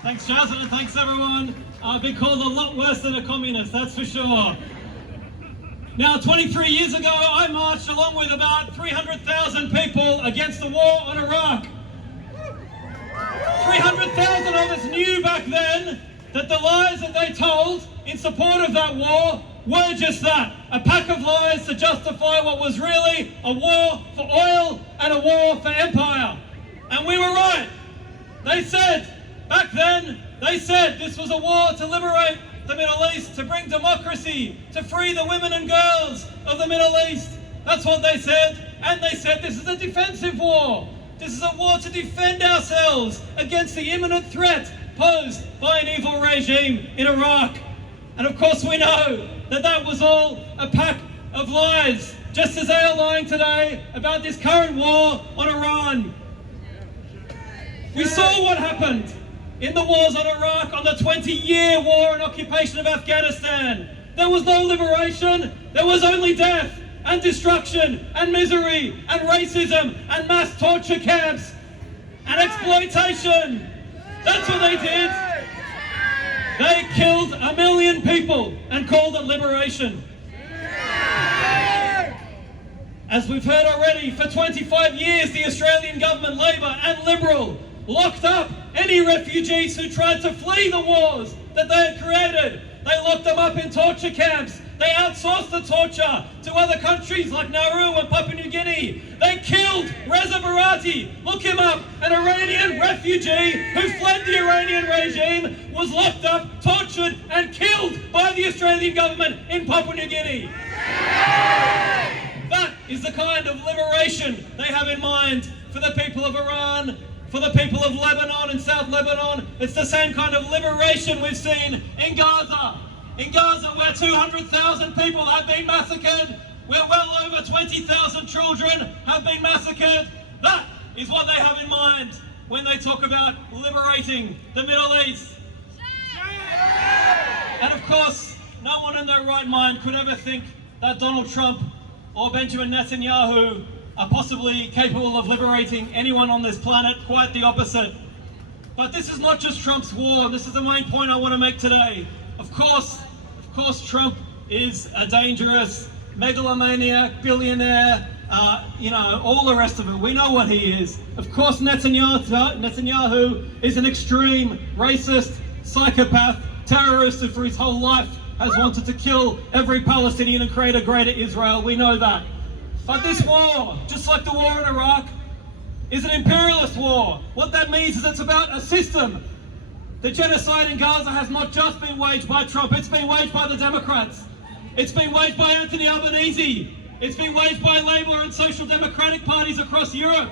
Thanks, Jasmine, and thanks, everyone. I've been called a lot worse than a communist, that's for sure. Now, 23 years ago, I marched along with about 300,000 people against the war on Iraq. 300,000 of us knew back then that the lies that they told in support of that war were just that, a pack of lies to justify what was really a war for oil and a war for empire. And we were right. They said, back then, they said this was a war to liberate the Middle East, to bring democracy, to free the women and girls of the Middle East. That's what they said. And they said this is a defensive war. This is a war to defend ourselves against the imminent threat posed by an evil regime in Iraq. And of course we know that that was all a pack of lies, just as they are lying today about this current war on Iran. We saw what happened in the wars on Iraq, on the 20-year war and occupation of Afghanistan. There was no liberation, there was only death and destruction and misery and racism and mass torture camps and exploitation. That's what they did. They killed 1 million people and called it liberation. As we've heard already, for 25 years the Australian government, Labor and Liberal, locked up any refugees who tried to flee the wars that they had created. They locked them up in torture camps. They outsourced the torture to other countries like Nauru and Papua New Guinea. They killed Reza Barati. Look him up. An Iranian refugee who fled the Iranian regime was locked up, tortured and killed by the Australian government in Papua New Guinea. That is the kind of liberation they have in mind for the people of Iran, for the people of Lebanon and South Lebanon. It's the same kind of liberation we've seen in Gaza. In Gaza, where 200,000 people have been massacred, where well over 20,000 children have been massacred. That is what they have in mind when they talk about liberating the Middle East. And of course, no one in their right mind could ever think that Donald Trump or Benjamin Netanyahu are possibly capable of liberating anyone on this planet. Quite the opposite. But this is not just Trump's war. This is the main point I want to make today. Of course, Trump is a dangerous megalomaniac, billionaire, all the rest of it. We know what he is. Of course, Netanyahu is an extreme racist, psychopath, terrorist who for his whole life has wanted to kill every Palestinian and create a greater Israel. We know that. But this war, just like the war in Iraq, is an imperialist war. What that means is it's about a system. The genocide in Gaza has not just been waged by Trump, it's been waged by the Democrats. It's been waged by Anthony Albanese. It's been waged by Labour and social democratic parties across Europe.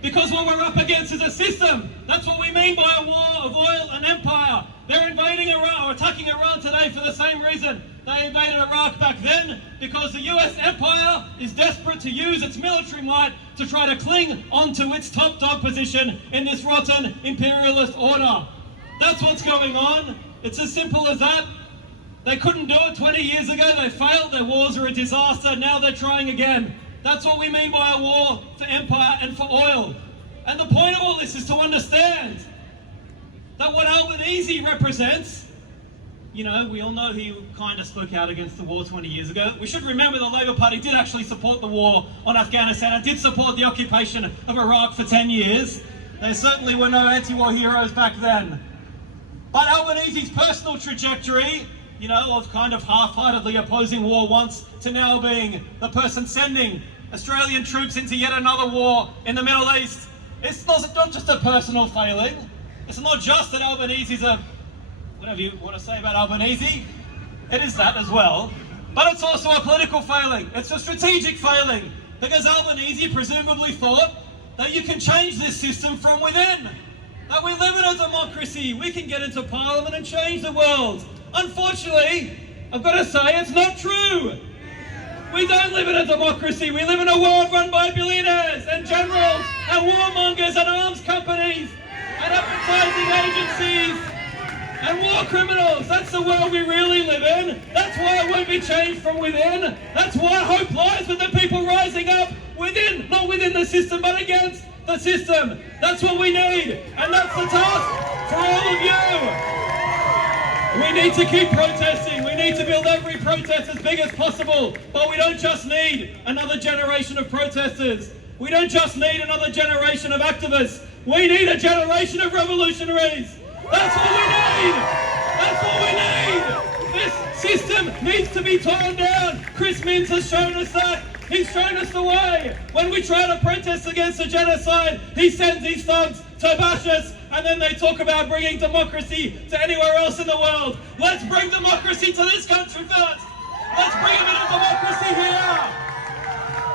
Because what we're up against is a system. That's what we mean by a war of oil and empire. They're invading Iran, or attacking Iran today for the same reason. They invaded Iraq back then because the US empire is desperate to use its military might to try to cling onto its top dog position in this rotten imperialist order. That's what's going on. It's as simple as that. They couldn't do it 20 years ago. They failed. Their wars are a disaster. Now they're trying again. That's what we mean by a war for empire and for oil. And the point of all this is to understand that what Albanese represents, we all know he kind of spoke out against the war 20 years ago. We should remember the Labour Party did actually support the war on Afghanistan and did support the occupation of Iraq for 10 years. There certainly were no anti-war heroes back then. But Albanese's personal trajectory, of kind of half-heartedly opposing war once to now being the person sending Australian troops into yet another war in the Middle East, it's not just a personal failing. It's not just that Albanese's whatever you want to say about Albanese, it is that as well. But it's also a political failing. It's a strategic failing. Because Albanese presumably thought that you can change this system from within. That we live in a democracy. We can get into Parliament and change the world. Unfortunately, I've got to say it's not true. We don't live in a democracy. We live in a world run by billionaires and generals and warmongers and arms companies and advertising agencies and war criminals. That's the world we really live in. That's why it won't be changed from within. That's why hope lies with the people rising up within, not within the system, but against the system. That's what we need, and that's the task for all of you. We need to keep protesting. We need to build every protest as big as possible, but we don't just need another generation of protesters. We don't just need another generation of activists. We need a generation of revolutionaries. That's what we need. That's what we need. This system needs to be torn down. Chris Minns has shown us that. He's shown us the way. When we try to protest against a genocide, he sends his thugs to bash us, and then they talk about bringing democracy to anywhere else in the world. Let's bring democracy to this country first. Let's bring a bit of democracy here.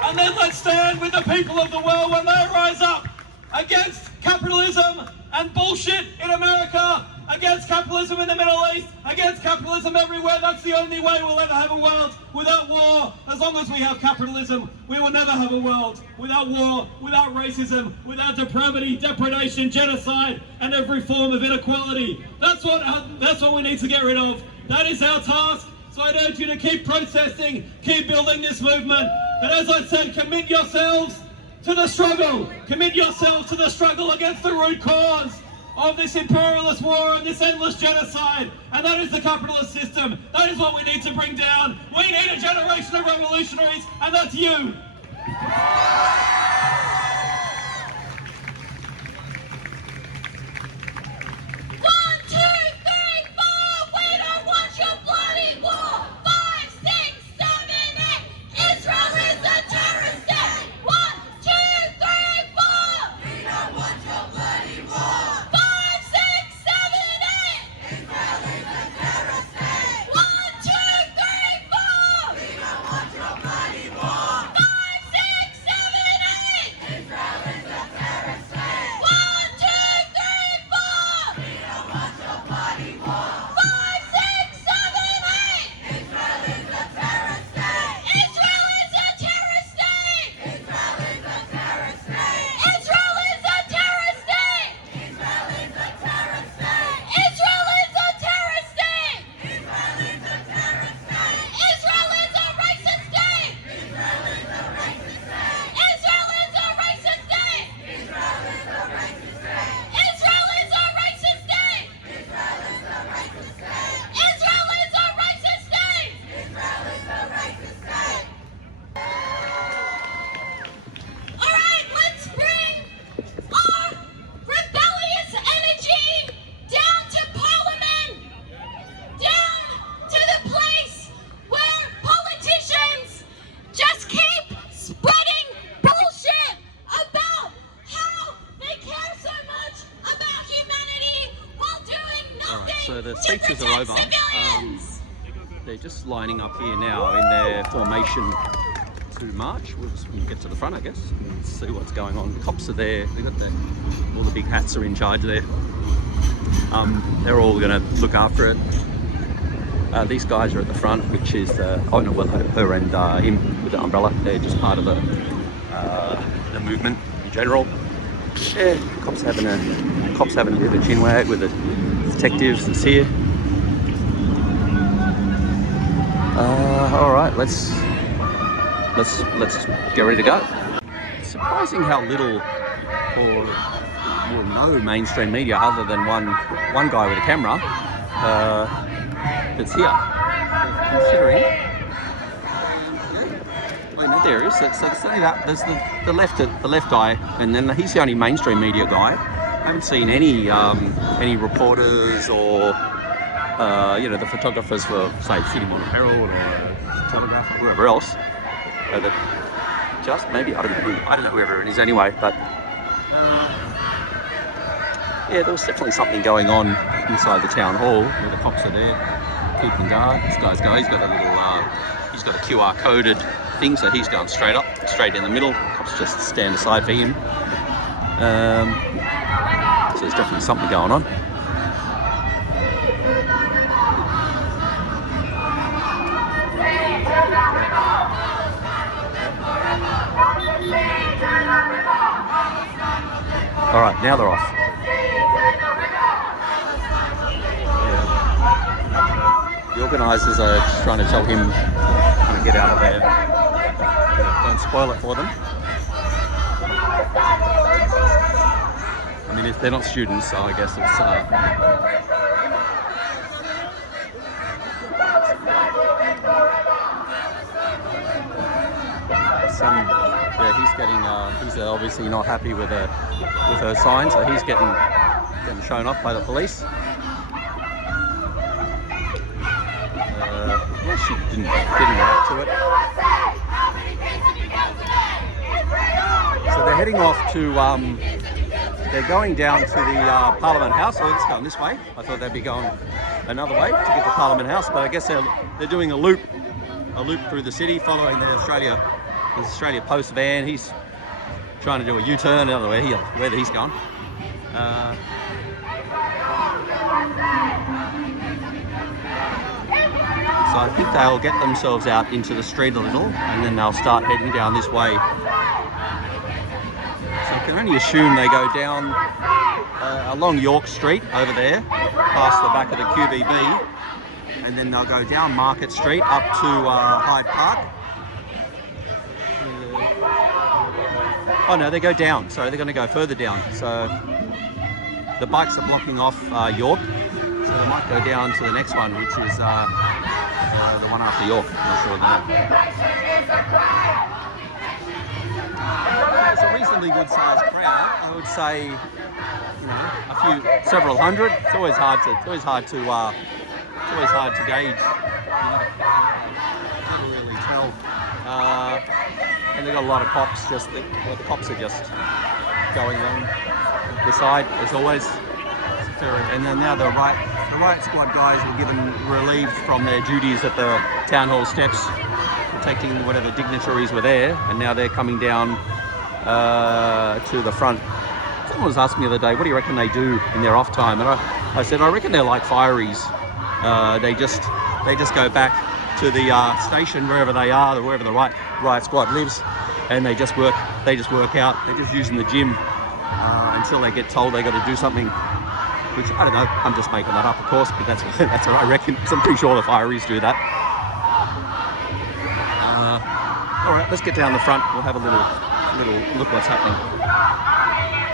And then let's stand with the people of the world when they rise up against capitalism and bullshit in America, against capitalism in the Middle East, against capitalism everywhere. That's the only way we'll ever have a world without war. As long as we have capitalism, we will never have a world without war, without racism, without depravity, depredation, genocide, and every form of inequality. That's what we need to get rid of. That is our task. So I'd urge you to keep protesting, keep building this movement. And as I said, commit yourselves to the struggle. Commit yourselves to the struggle against the root cause of this imperialist war and this endless genocide. And that is the capitalist system. That is what we need to bring down. We need a generation of revolutionaries, and that's you. 'cars. So the speeches are over. They're just lining up here now in their formation to march. We'll get to the front, I guess, and see what's going on. The cops are there. They've got all the big hats are in charge there. They're all going to look after it. These guys are at the front, which is her and him with the umbrella. They're just part of the movement in general. Yeah, cops having a bit of a chinwag with the detectives that's here. All right, let's get ready to go. It's surprising how little or no mainstream media other than one guy with a camera that's here. Considering, there is. So it's only that. There's the left guy, and then he's the only mainstream media guy. I haven't seen any reporters or the photographers for, say, City Morning Herald or Telegraph or whoever else. Just maybe I don't know who everyone is anyway, but yeah, there was definitely something going on inside the town hall where the cops are there keeping guard. This guy's going. He's got a QR coded thing, so he's going straight up, straight in the middle. Cops just stand aside for him. So there's definitely something going on. All right, now they're off. Yeah. The organisers are just trying to tell him to get out of there. Don't spoil it for them. they're not students, so I guess it's he's getting he's obviously not happy with her sign, so he's getting shown off by the police. Yeah, she didn't react to it. So they're heading off to they're going down to the Parliament House. Oh, it's going this way. I thought they'd be going another way to get to Parliament House, but I guess they're doing a loop through the city, following the Australia Post van. He's trying to do a U-turn. I don't know where he's going. So I think they'll get themselves out into the street a little, and then they'll start heading down this way. So I can only assume they go down along York Street over there, past the back of the QBB, and then they'll go down Market Street up to Hyde Park. Oh no, they go down. Sorry, they're going to go further down. So the bikes are blocking off York, so they might go down to the next one, which is the one after York. I'm not sure of that. It's a reasonably good sized crowd. I would say, you know, several hundred. It's always hard to gauge. Can't really tell. And they've got a lot of cops. The cops are just going along the side as always. And then now the riot squad guys were relieved from their duties at the town hall steps, protecting whatever dignitaries were there, and now they're coming down to the front. Someone was asking me the other day, what do you reckon they do in their off time? And I said, I reckon they're like fireys. They just go back to the station wherever they are, wherever the riot squad lives, and they just work out. They're just using the gym until they get told they got to do something. Which, I don't know, I'm just making that up, of course, but that's what I reckon. So I'm pretty sure the fireys do that. All right, let's get down the front. We'll have a little look what's happening.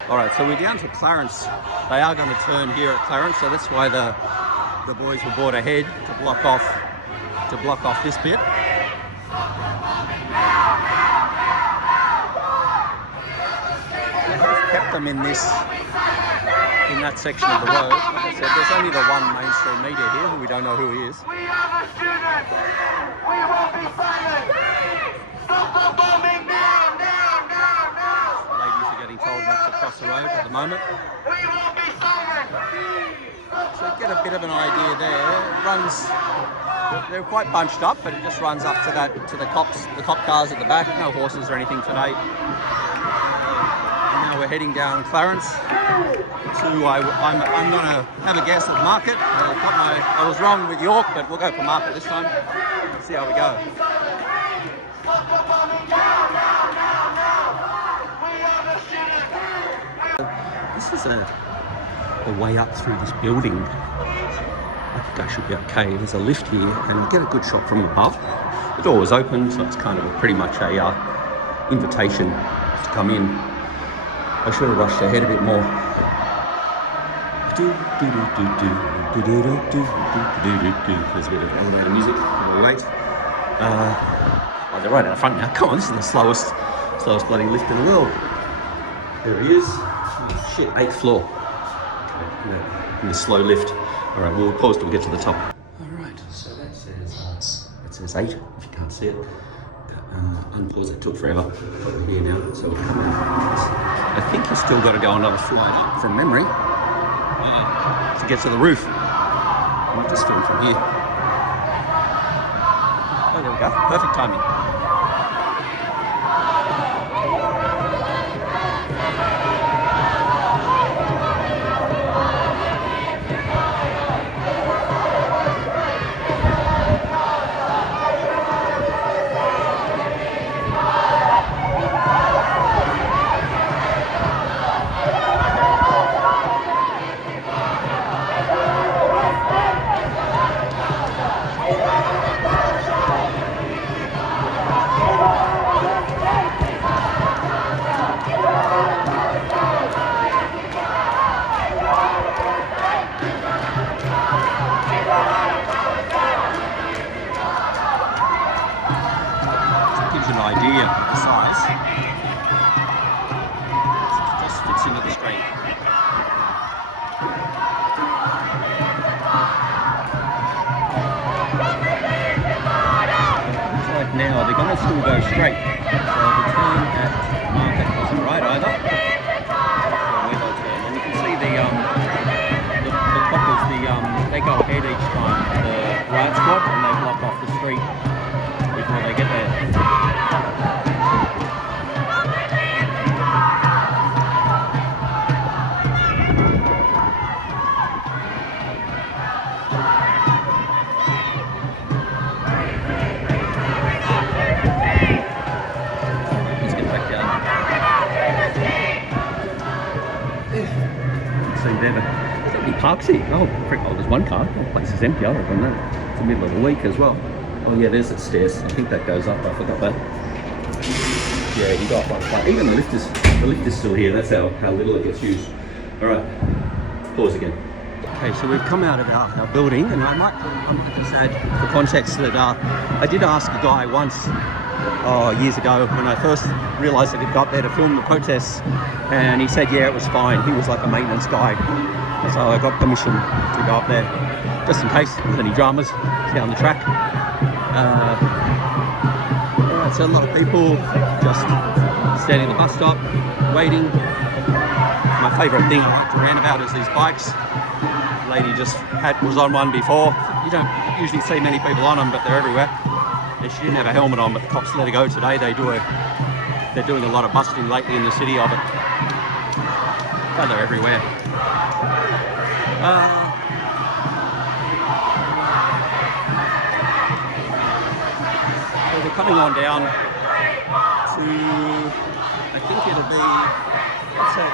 All right, so we're down to Clarence. They are going to turn here at Clarence, so that's why the boys were brought ahead to block off this bit. They have kept them in that section of the road. Like I said, there's only the one mainstream media here who we don't know who he is. We are the students. We won't be silent. Stop the bombing now. Ladies are getting told not to cross the road at the moment. We won't be silent. So you get a bit of an idea there. It runs. They're quite bunched up, but it just runs up to the cop cars at the back. No horses or anything today. And now we're heading down Clarence. I'm going to have a guess at Market. I was wrong with York, but we'll go for Market this time. See how we go. This is a way up through this building. I think I should be okay. There's a lift here, and you get a good shot from above. The door was open, so it's kind of pretty much a invitation to come in. I should have rushed ahead a bit more. There's a bit of elevator music while we wait. Oh, they're right out front now. Come on, this is the slowest bloody lift in the world. There he is. Oh, shit, 8th floor. Okay, in the slow lift. All right, we'll pause till we get to the top. All right, so that says 8. If you can't see it, unpause. It took forever. We're here now, so we'll come out. I think you've still got to go another flight up from memory. To get to the roof. I might just film from here. Oh, there we go. Perfect timing. they're going to still go straight. So the turn at Market wasn't right either. So where they'll turn. And you can see the coppers, they go ahead each time. The riot squad, and they block off the street before they get there. Parks here. Oh, frick, oh, there's one car. The place is empty other than that. It's the middle of the week as well. Oh yeah, there's the stairs. I think that goes up. I forgot that. Yeah, you got one car. Even the lift is still here. That's how little it gets used. Alright, pause again. Okay, so we've come out of our building, and I might just add for context that I did ask a guy once, years ago, when I first realised I could go up there to film the protests, and he said yeah, it was fine. He was like a maintenance guy. So I got permission to go up there, just in case there's any dramas down the track. Alright, so a lot of people just standing at the bus stop, waiting. My favourite thing I like to rant about is these bikes. The lady just was on one before. You don't usually see many people on them, but they're everywhere. She didn't have a helmet on, but the cops let her go today. They're doing a lot of busting lately in the city of it. But they're everywhere. So we're coming on down to, I think it'll be, what's that,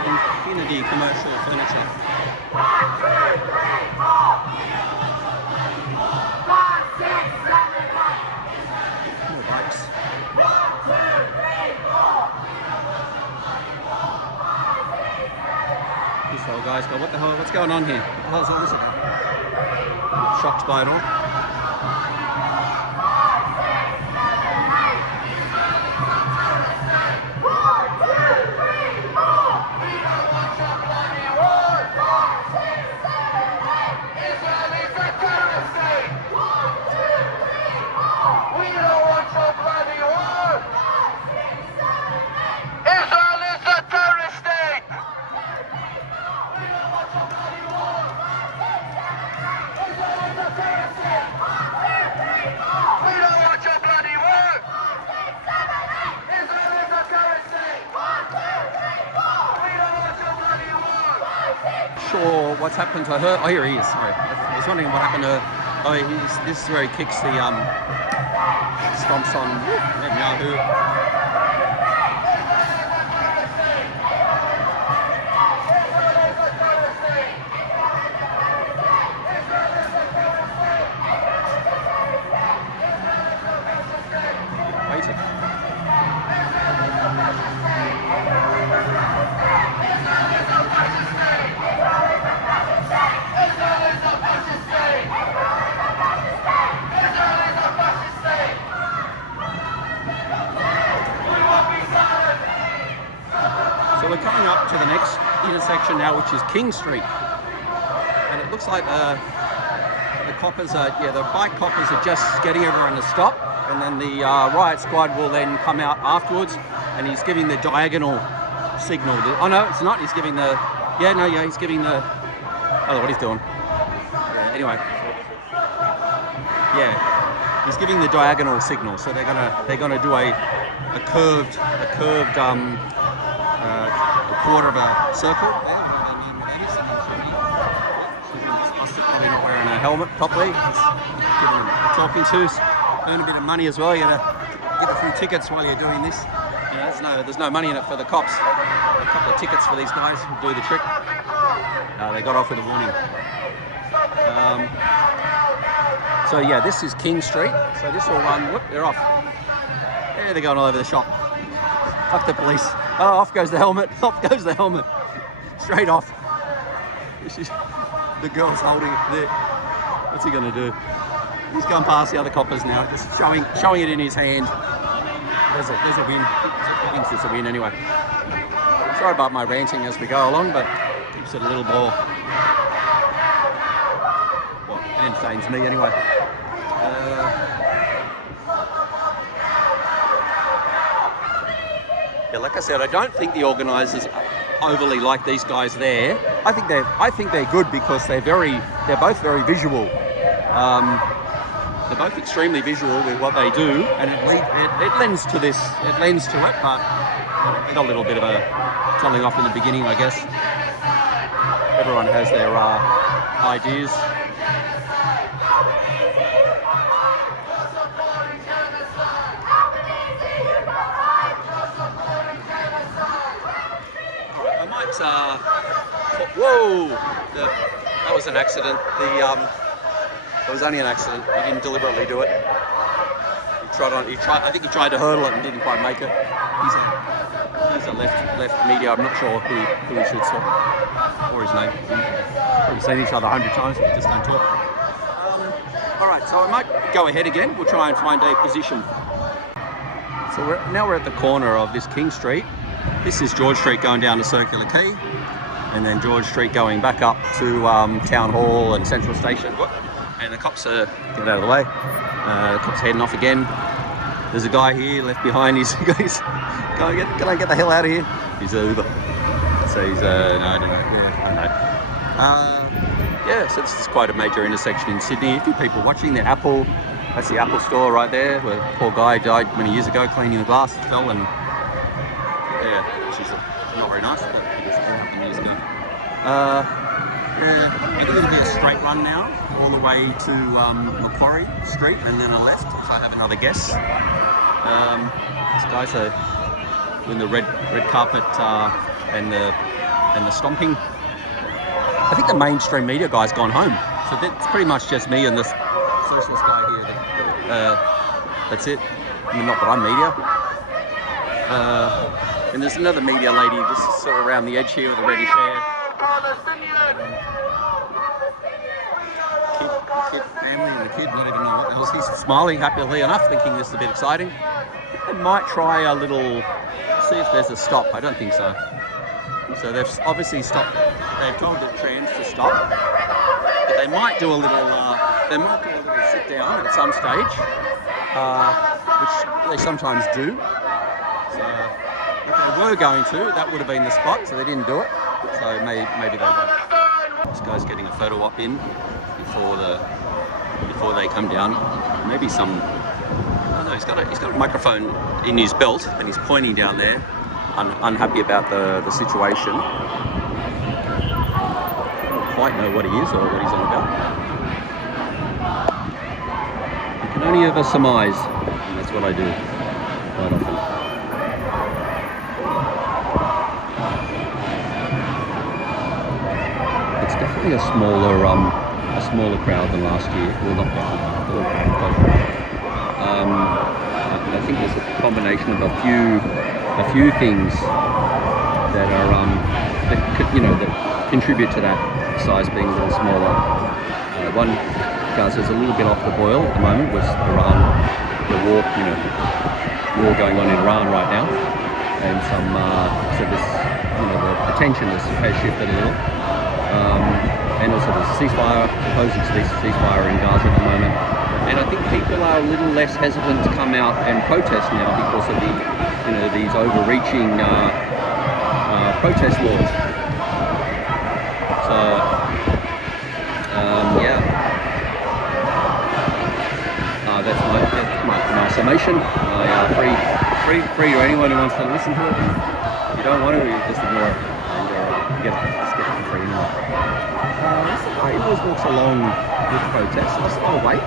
Infinity Commercial Furniture. More bikes. This old guy's go, what the hell, what's going on here? What the hell's all this about? Shocked by it all. Sure what's happened to her. Oh, here he is. Sorry. I was wondering what happened to her. Oh, this is where he kicks the stomps on Netanyahu. So we're coming up to the next intersection now, which is King Street, and it looks like the coppers are, the bike coppers are just getting everyone to stop, and then the riot squad will then come out afterwards, and he's giving the diagonal signal. Oh no, it's not. He's giving the, he's giving the, I don't know what he's doing. Yeah, anyway, yeah, he's giving the diagonal signal. So they're gonna do a curved quarter of a circle. Probably not wearing a helmet properly. Just giving them talking to, earn a bit of money as well. You gotta get a few tickets while you're doing this. There's no money in it for the cops. A couple of tickets for these guys who do the trick. They got off with a warning. So yeah, this is King Street. So this will run. Whoop, they're off. Yeah, they're going all over the shop. Fuck the police. Oh, off goes the helmet. Off goes the helmet. Straight off. The girl's holding it there. What's he gonna do? He's gone past the other coppers now, just showing it in his hand. There's a win. He thinks it's a win anyway. Sorry about my ranting as we go along, but keeps it a little more. Well, it entertains me anyway. Yeah, like I said, I don't think the organisers overly like these guys there. I think they're good because they're both very visual. They're both extremely visual with what they do, and it lends to this. It lends to it, but they got a little bit of a telling off in the beginning, I guess. Everyone has their ideas. I might. Whoa! That was an accident. It was only an accident. He didn't deliberately do it. I think he tried to hurdle it and didn't quite make it. He's a left media. I'm not sure who he should say or his name. We've seen each other 100 times, but we just don't talk. All right, so I might go ahead again. We'll try and find a position. So now we're at the corner of this King Street. This is George Street going down to Circular Quay, and then George Street going back up to Town Hall and Central Station. And the cops are get out of the way. The cops heading off again. There's a guy here left behind. He's can I get the hell out of here? He's an Uber. So he's no, I don't know. Yeah, I know. Yeah, so this is quite a major intersection in Sydney. A few people watching. The Apple. That's the Apple store right there, where the poor guy died many years ago cleaning the glass. Fell and yeah, which is not very nice. But it happened years ago. Yeah, I think it'll be a straight run now, all the way to Macquarie Street, and then a left, if I have another guess. These guys are doing the red carpet and the stomping. I think the mainstream media guy's gone home, so that's pretty much just me and this socialist guy here. That's it. I mean, not that I'm media. And there's another media lady just sort of around the edge here with a reddish hair. Kid, family and the kid, not even know what the hell. He's smiling happily enough, thinking this is a bit exciting. They might try a little, see if there's a stop. I don't think so. So they've obviously stopped. They've told the trams to stop, but they might do a little. Sit down at some stage, which they sometimes do. So if they were going to, that would have been the spot. So they didn't do it. So maybe they won't. This guy's getting a photo op in before they come down. Maybe some. Oh no, he's got a microphone in his belt and he's pointing down there, unhappy about the situation. I don't quite know what he is or what he's on about. You can only ever surmise, and that's what I do quite often. It's definitely a smaller crowd than last year. Well, not definitely. I think there's a combination of a few things that are that contribute to that size being a little smaller. One, because there's a little bit off the boil at the moment with Iran, the war going on in Iran right now, and some so this the attention has shifted a little. And also there's a ceasefire, proposed ceasefire in Gaza at the moment. And I think people are a little less hesitant to come out and protest now because of these overreaching protest laws. So that's my summation. Free to anyone who wants to listen to it. If you don't want to, you just ignore it and get it for free anyway. He always walks along with protests. It's not late.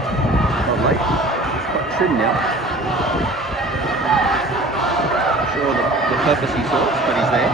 It's quite trim now. Not sure the purpose he serves, but he's there.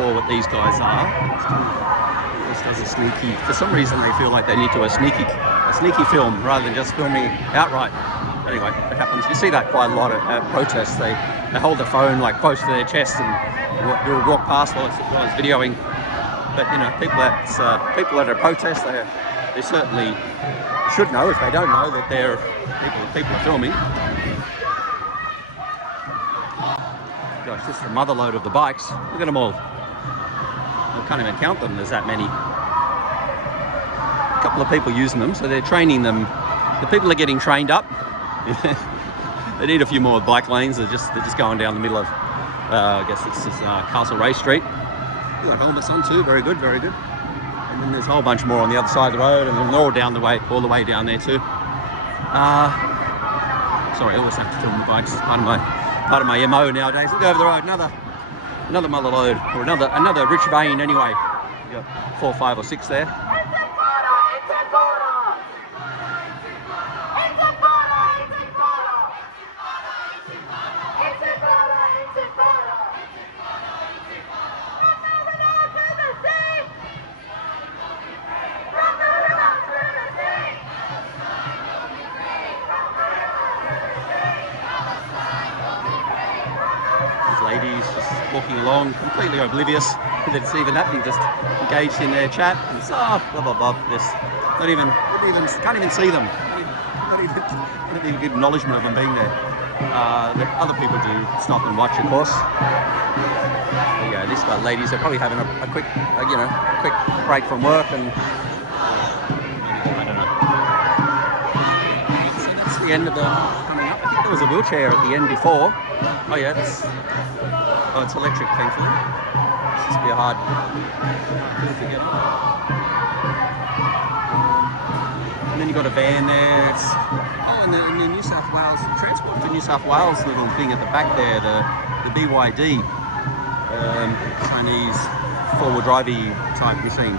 sure what these guys are. This does a sneaky, for some reason they feel like they need to do a sneaky film rather than just filming outright. Anyway, it happens. You see that quite a lot at protests. They hold the phone like close to their chest and walk past while it's videoing. But you know, people at a protest, they certainly should know, if they don't know, that people are filming. Gosh, this is a mother load of the bikes. Look at them all. I can't even count them. There's that many. A couple of people using them, so they're training them. The people are getting trained up. They need a few more bike lanes. They're just going down the middle of. I guess this is Castlereagh Street. You've got helmets on too. Very good, very good. And then there's a whole bunch more on the other side of the road, and then they're all the way down there too. Sorry, I always have to film the bikes. It's part of my MO nowadays. Look over the road, another mother load, or another rich vein anyway. You got 4, 5 or 6 there. Ladies just walking along, completely oblivious that it's even happening, just engaged in their chat and blah blah blah. This, can't even see them. Not even good acknowledgement of them being there. Other people do stop and watch, of course. But yeah, these ladies are probably having a quick, quick break from work, and I don't know. So that's the end of the coming up. I think there was a wheelchair at the end before. Oh yeah, it's electric, thankfully. This must be a hard hill to get on. And then you've got a van there. And the New South Wales, Transport for New South Wales little thing at the back there, the BYD, Chinese four-wheel drivey type machine.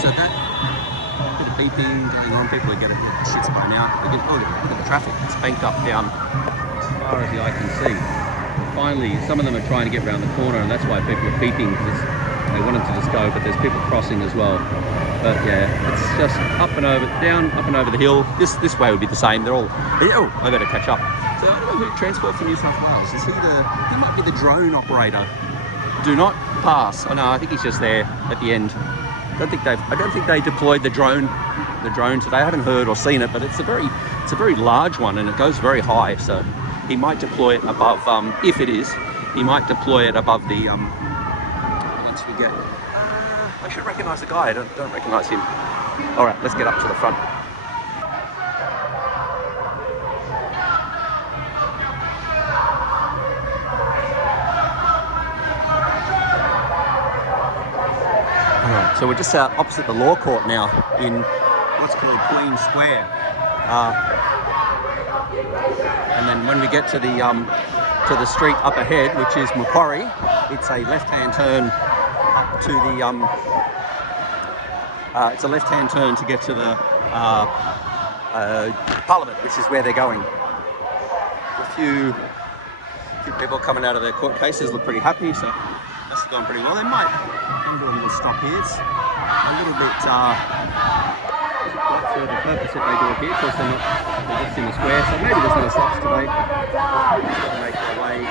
So that bit of beeping going on, people are getting shits by now. Look at the traffic, it's banked up down as far as the eye can see. Finally, some of them are trying to get around the corner, and that's why people are beeping, because they want them to just go, but there's people crossing as well. But yeah, it's just up and over the hill. This way would be the same. They're all, oh, I better catch up. So I don't know who Transport for New South Wales. Is he might be the drone operator. Do not pass. Oh no, I think he's just there at the end. I don't think they deployed the drone today. I haven't heard or seen it, but it's a very large one, and it goes very high. So he might deploy it above. If it is, he might deploy it above the. Once we get. I should recognise the guy. I don't recognise him. All right, let's get up to the front. So we're just out opposite the Law Court now in what's called Queen Square. And then when we get to the street up ahead, which is Macquarie, it's a left-hand turn to the it's a left-hand turn to get to the Parliament, which is where they're going. A few people coming out of their court cases look pretty happy, so that's gone pretty well. They might do a little stop here. It's a little bit for the purpose that they do it here, because they're just in the square, so maybe there's no stops today. Just got to make their way.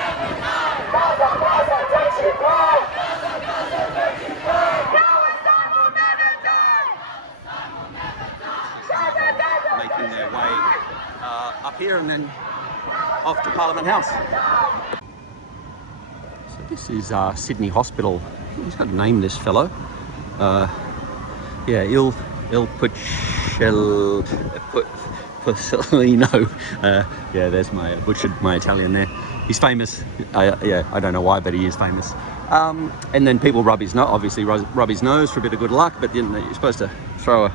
Making their way up here and then off to Parliament House. So this is Sydney Hospital. He's got to name this fellow. Yeah, Il Pucellino. Yeah, there's my butchered my Italian there. He's famous. Yeah, I don't know why, but he is famous. And then people rub his nose. Obviously, rub his nose for a bit of good luck. But then you're supposed to throw a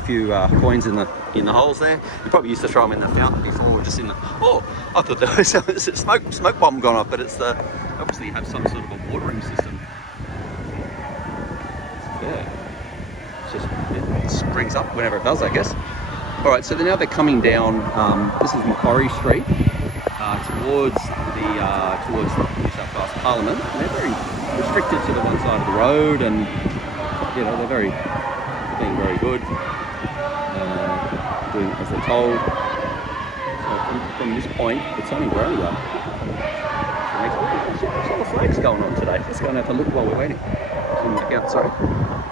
few coins in the holes there. You probably used to throw them in the fountain before, or just in the. Oh, I thought there was a smoke bomb gone off, but it's the obviously you have some sort of a watering system. Yeah. It springs up whenever it does, I guess. All right, so now they're coming down. This is Macquarie Street towards New South Wales Parliament. And they're very restricted to the one side of the road, and you know they're being very good, doing as they're told. So from this point, it's only where we are. There's a lot of flags going on today. Let's go and have a look while we're waiting. Zoom back out. Sorry,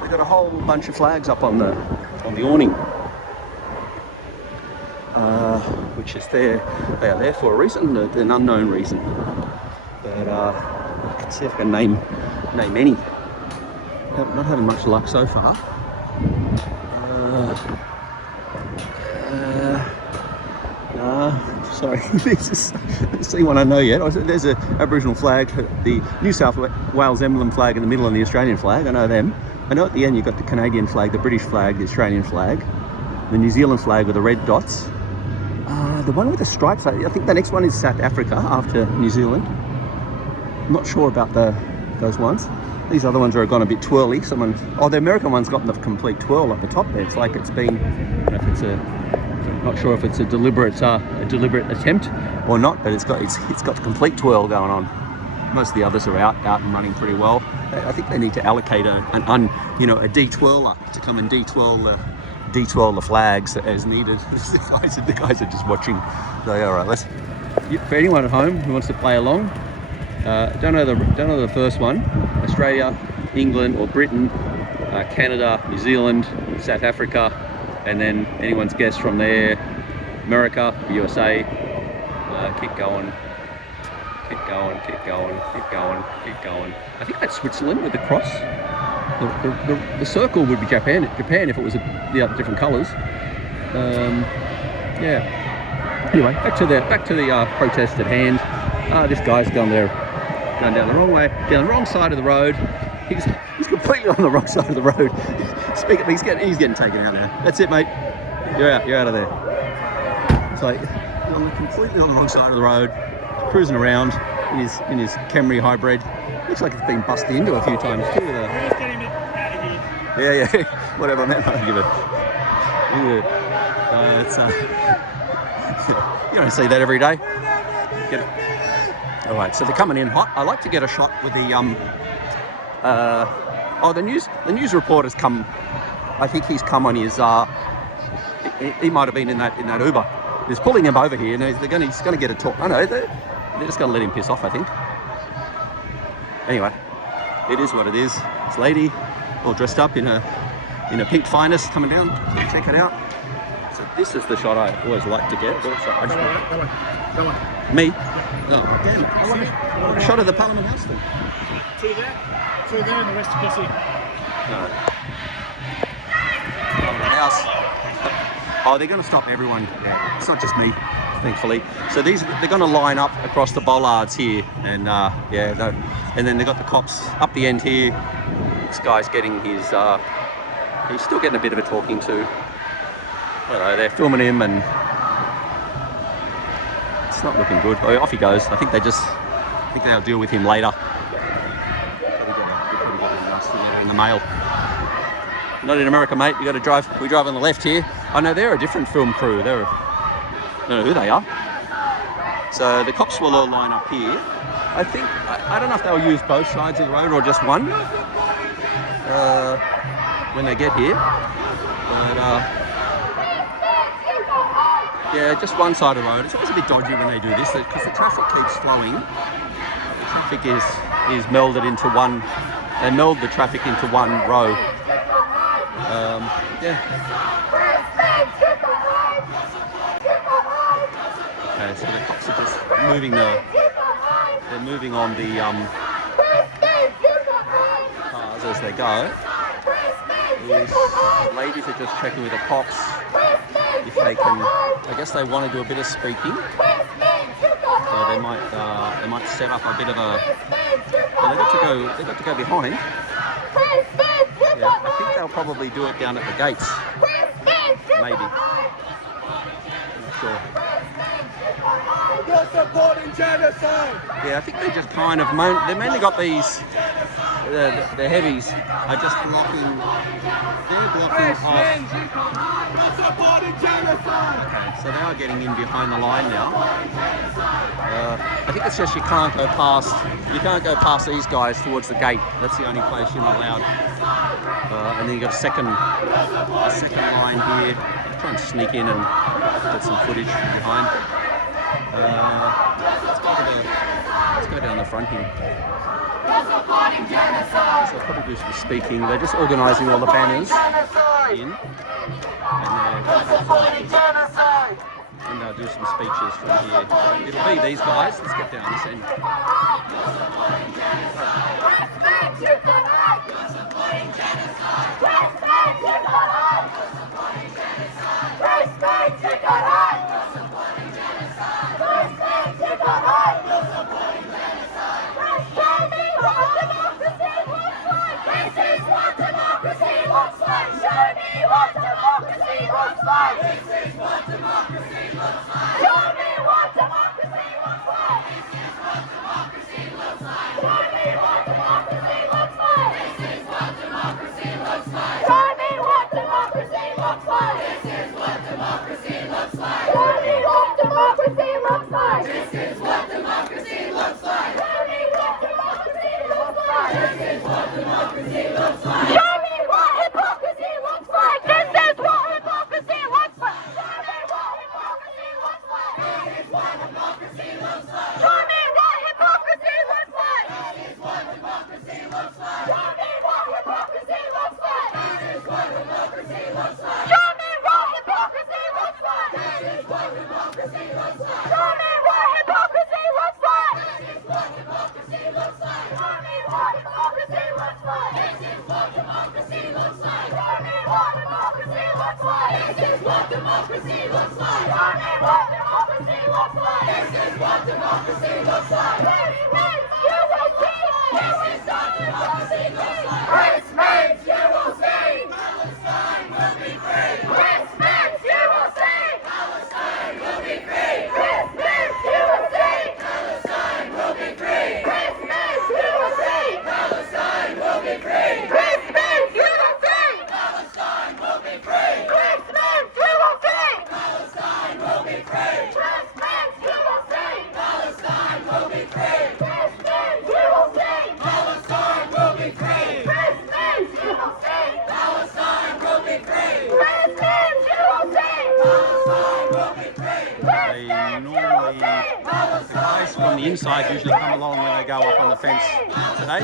we've got a whole bunch of flags up on the awning, which is there. They are there for a reason, an unknown reason. But let's see if I can name any. Not having much luck so far. Sorry, let's see one I know yet. There's an Aboriginal flag, the New South Wales emblem flag in the middle, and the Australian flag. I know them. I know at the end you've got the Canadian flag, the British flag, the Australian flag, the New Zealand flag with the red dots. The one with the stripes, I think the next one is South Africa after New Zealand. I'm not sure about those ones. These other ones are gone a bit twirly. The American one's got the complete twirl at the top there. It's like it's been, not sure if it's a deliberate attempt or not, but it's got the complete twirl going on. Most of the others are out and running pretty well. I think they need to allocate a de-twirler to come and de-twirl the flags as needed. The guys are just watching. So, all right, for anyone at home who wants to play along, don't know the first one. Australia, England or Britain, Canada, New Zealand, South Africa, and then anyone's guess from there. America, USA. Keep going. I think that's Switzerland with the cross. The circle would be Japan if it was different colours. Yeah. Anyway, back to the protest at hand. This guy's going down the wrong way, down the wrong side of the road. He's completely on the wrong side of the road. He's getting taken out now. That's it, mate. You're out of there. It's like completely on the wrong side of the road, cruising around in his Camry hybrid. Looks like it's been busted into a few times too. Yeah. Whatever, man. I don't give it. You don't see that every day. Get it. All right, so they're coming in hot. I like to get a shot with the the news reporter's come. I think he's come on his. He might have been in that Uber. He's pulling him over here, and he's going to get a talk. I know they're just going to let him piss off, I think. Anyway, it is what it is. This lady, all dressed up in a pink finest, coming down. Check it out. So this is the shot I always like to get. Go on. Me? Oh, damn. I want a shot of the Parliament House then. Two there, and the rest you can see. No. Parliament House. Oh, they're going to stop everyone. Yeah, it's not just me, thankfully. So they're going to line up across the bollards here, and and then they've got the cops up the end here. This guy's getting his. He's still getting a bit of a talking to. I don't know. They're filming him, and it's not looking good. Oh, off he goes. I think they'll deal with him later. In the mail. Not in America, mate. You got to drive. We drive on the left here. I know they're a different film crew. I don't know who they are. So the cops will all line up here. I think I don't know if they'll use both sides of the road or just one when they get here. But yeah, just one side of the road. It's always a bit dodgy when they do this because the traffic keeps flowing. The traffic is melded into one. They meld the traffic into one row. Yeah. Okay, so the cops are just moving they're moving on the cars as they go. These ladies are just checking with the cops if they can. I guess they want to do a bit of speaking, so they might set up a bit of a. Well, they've got to go behind. Yeah, I think they'll probably do it down at the gates. Maybe. I'm not sure. You're supporting genocide! Yeah, I think they just kind of they mainly got these. The heavies are just blocking. They're blocking off. You're supporting genocide! Okay, So they are getting in behind the line now. I think it's just you can't go past these guys towards the gate. That's the only place you're not allowed. And then you got a second line here. Try and sneak in and get some footage from behind. Let's go down the front here. So I'll probably do some speaking. They're just organising all the banners in. And they'll do some speeches from here. It'll be these guys. Let's get down this end. From the inside usually come along when they go up on the fence today.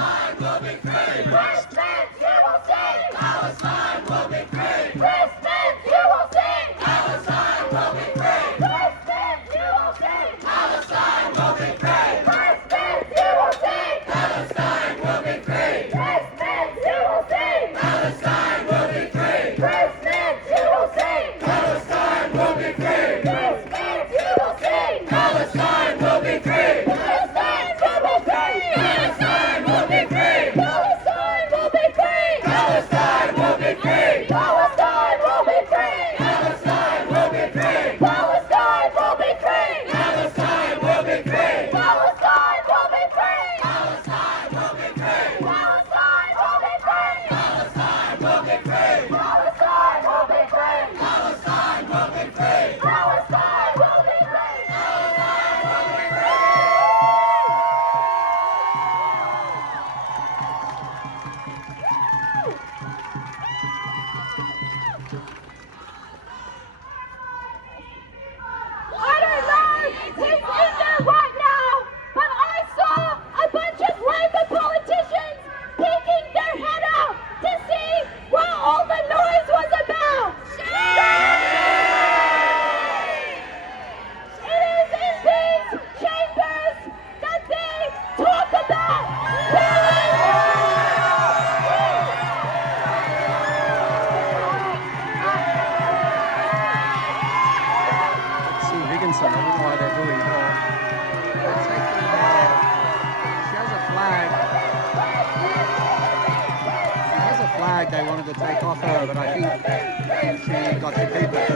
They wanted to take off her, but I think she got two people.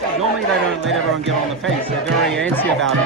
So normally they don't let everyone get on the fence. They're very antsy about it.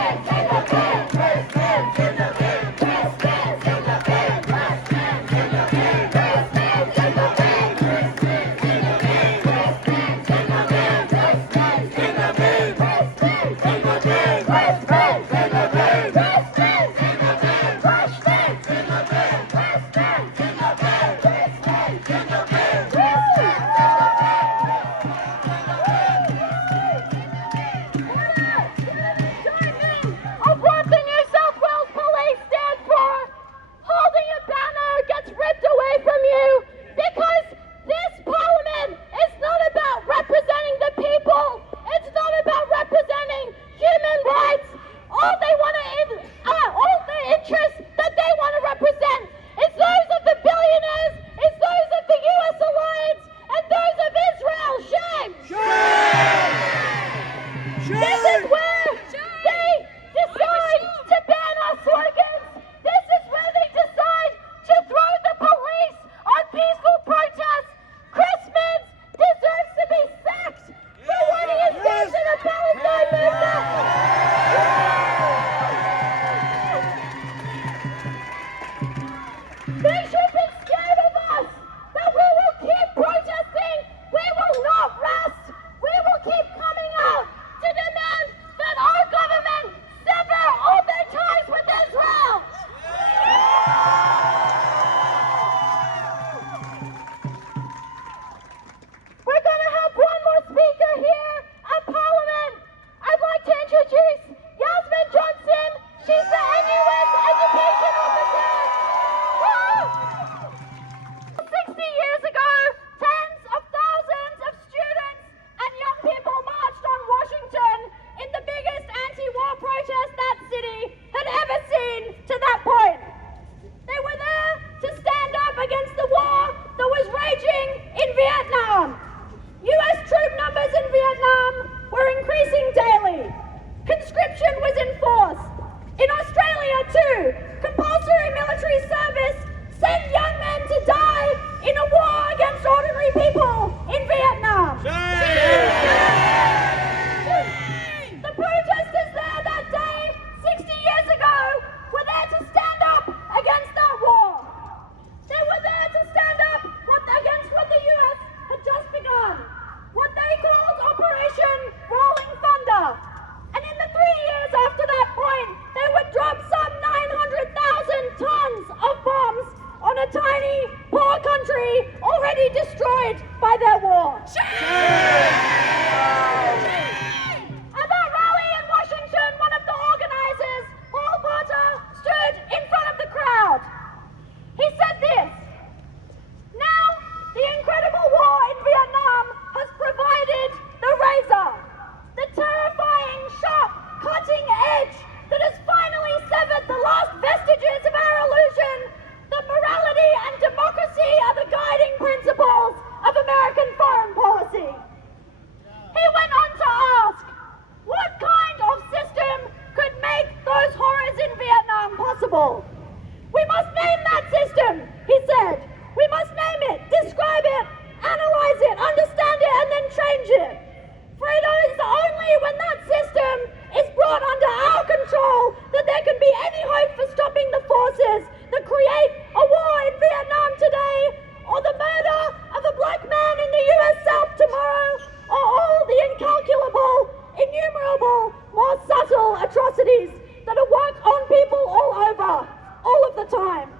time.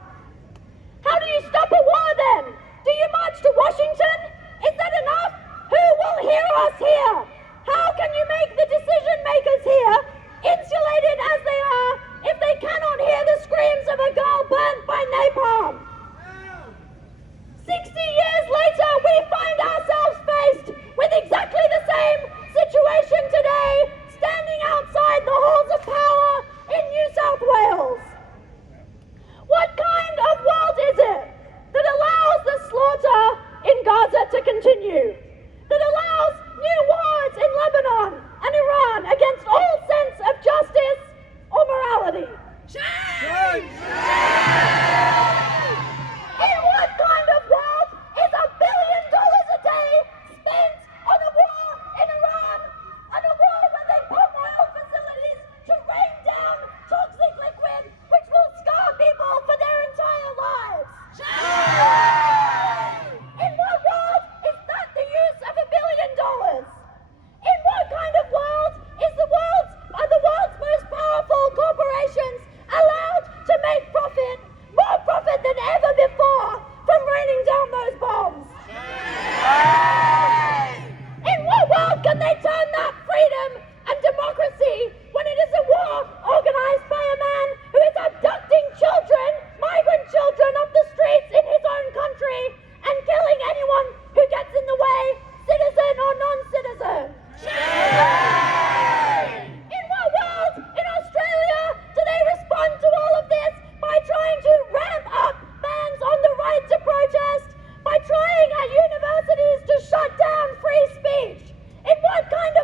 How do you stop a war then? Do you march to Washington? Is that enough? Who will hear us here? How can you make the decision makers here, insulated as they are, if they cannot hear the screams of a girl burnt by napalm? 60 years later, we find ourselves faced with exactly the same situation today, standing outside the halls of power in New South Wales. What kind of world is it that allows the slaughter in Gaza to continue? That allows new wars in Lebanon and Iran against all sense of justice or morality? In what kind of world is $1 billion a day spent on a war in Iran, on a war where they bomb oil facilities to rain down toxic liquid which will scar people for their entire lives? In what world is that the use of $1 billion? In what kind of world are the world's most powerful corporations allowed to make profit, more profit than ever before, from raining down those bombs? In what world can they turn that freedom and democracy when it is a war organized by a man who is abducting children, migrant children, off the streets in his own country and killing anyone who gets in the way, citizen or non-citizen? In what world in Australia do they respond to all of this by trying to ramp up bans on the right to protest, by trying at universities to shut down free speech? In what kind of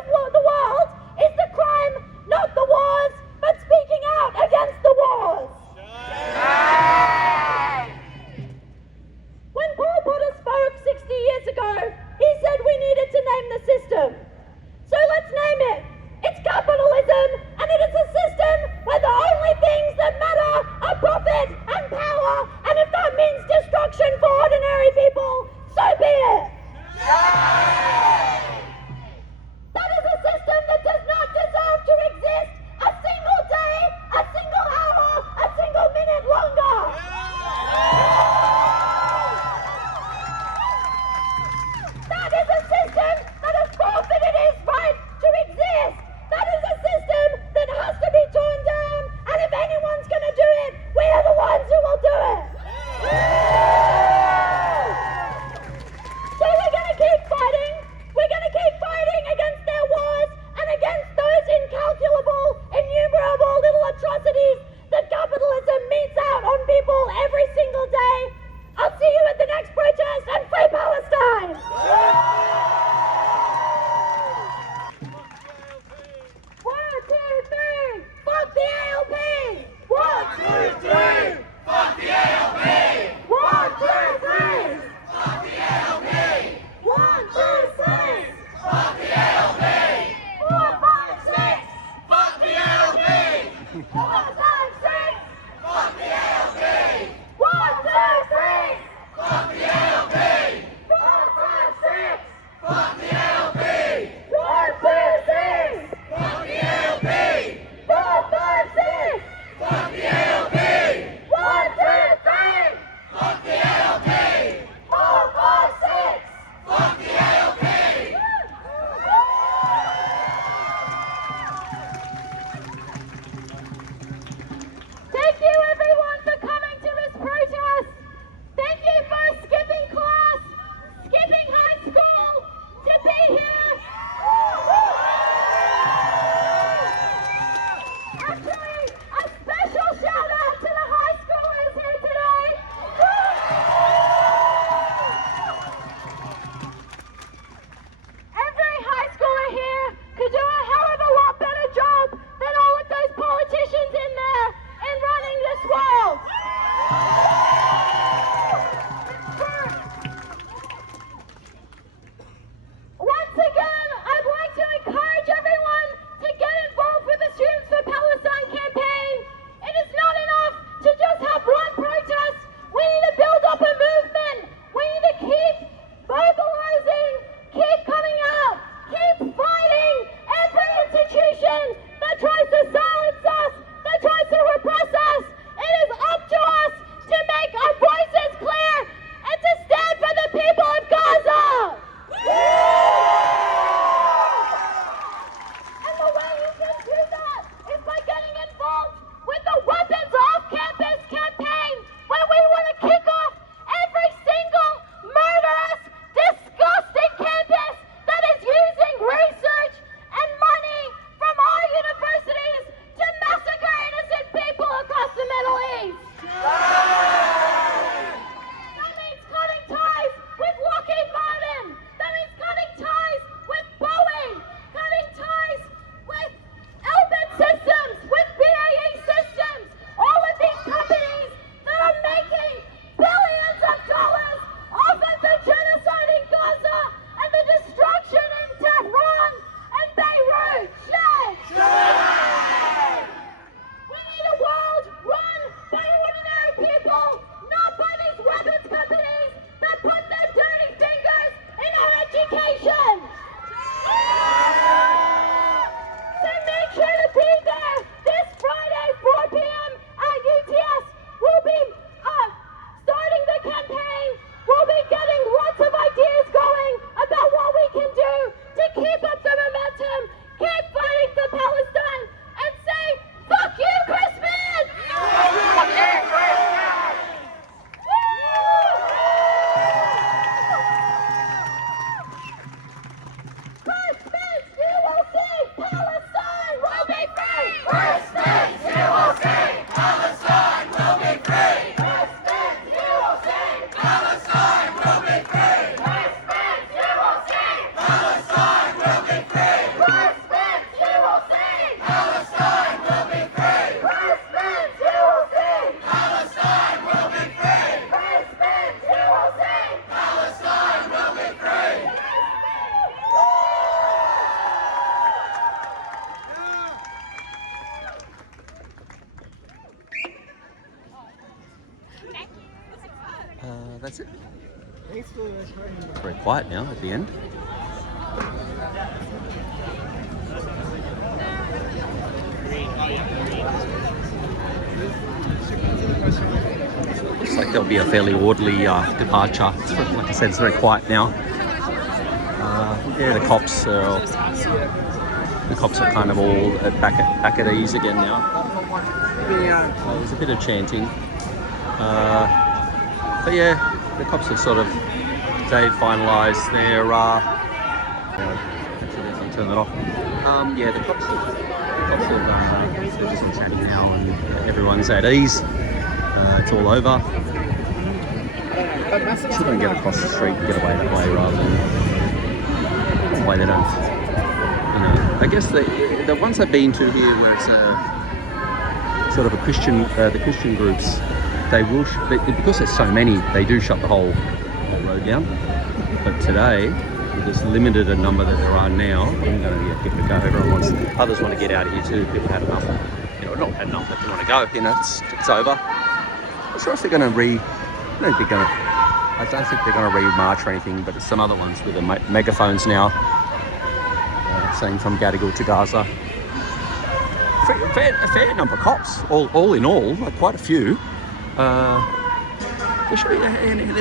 that's it. Very quiet now at the end. Looks like there'll be a fairly orderly departure. Like I said, it's very quiet now. Yeah, the cops are kind of all back at ease again now. There's a bit of chanting, but yeah, the cops have sort of they've finalised their. Turn that off. Yeah, the cops have they're just chanting now, and everyone's at ease. It's all over. Still going to get across the street and get away that way rather than the way they don't. You know, I guess the ones I've been to here, where it's a sort of a Christian, the Christian groups, they will because there's so many, they do shut the whole road down. But today, with this limited a number that there are now, I'm going to give it a go. Everyone wants, others want to get out of here too. People had enough. You know, not had enough, but they want to go. You know, it's over. I'm sure if they're going to I don't think they're going to re-march or anything, but it's some other ones with the megaphones now, saying from Gadigal to Gaza. A fair number of cops, all in all, like quite a few. They're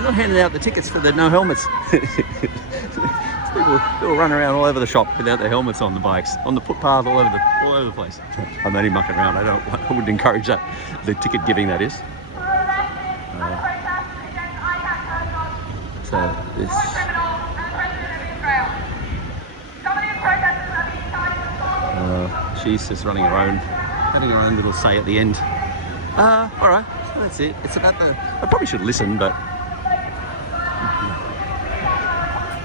not handing out the tickets for the no helmets. People run around all over the shop without their helmets on the bikes, on the footpath, all over the place. I'm only mucking around. I wouldn't encourage that. The ticket giving, that is. So this. She's just having her own little say at the end. All right, so that's it. It's about I probably should listen, but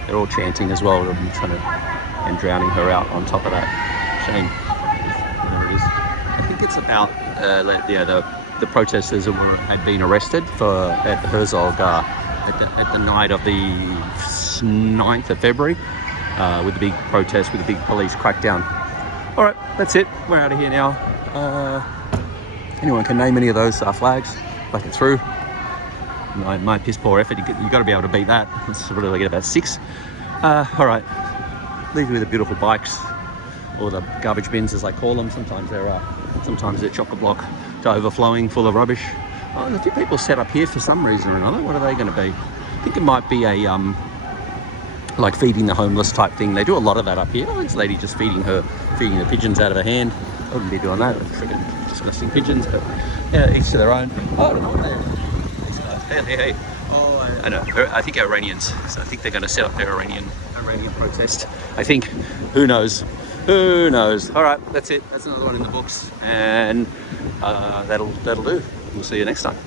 they're all chanting as well, and drowning her out on top of that. Shame. Whatever it is. I think it's about the protesters had been arrested at Herzog at the night of the 9th of February with the big protest, with the big police crackdown. All right, that's it. We're out of here now. Anyone can name any of those flags, back it through. My piss poor effort, you've got to be able to beat that. Let's really get about 6. All right, leave you with the beautiful bikes, or the garbage bins as I call them. Sometimes they're chock-a-block to overflowing, full of rubbish. Oh, and a few people set up here for some reason or another. What are they going to be? I think it might be a like feeding the homeless type thing. They do a lot of that up here. Oh, this lady just feeding the pigeons out of her hand. I wouldn't be doing that. Freaking disgusting pigeons, but yeah, each to their own. Oh, I don't know what they're. Hey. Oh, I know. I think Iranians. So I think they're going to set up their Iranian protest. I think. Who knows? Who knows? All right, that's it. That's another one in the books, and that'll do. We'll see you next time.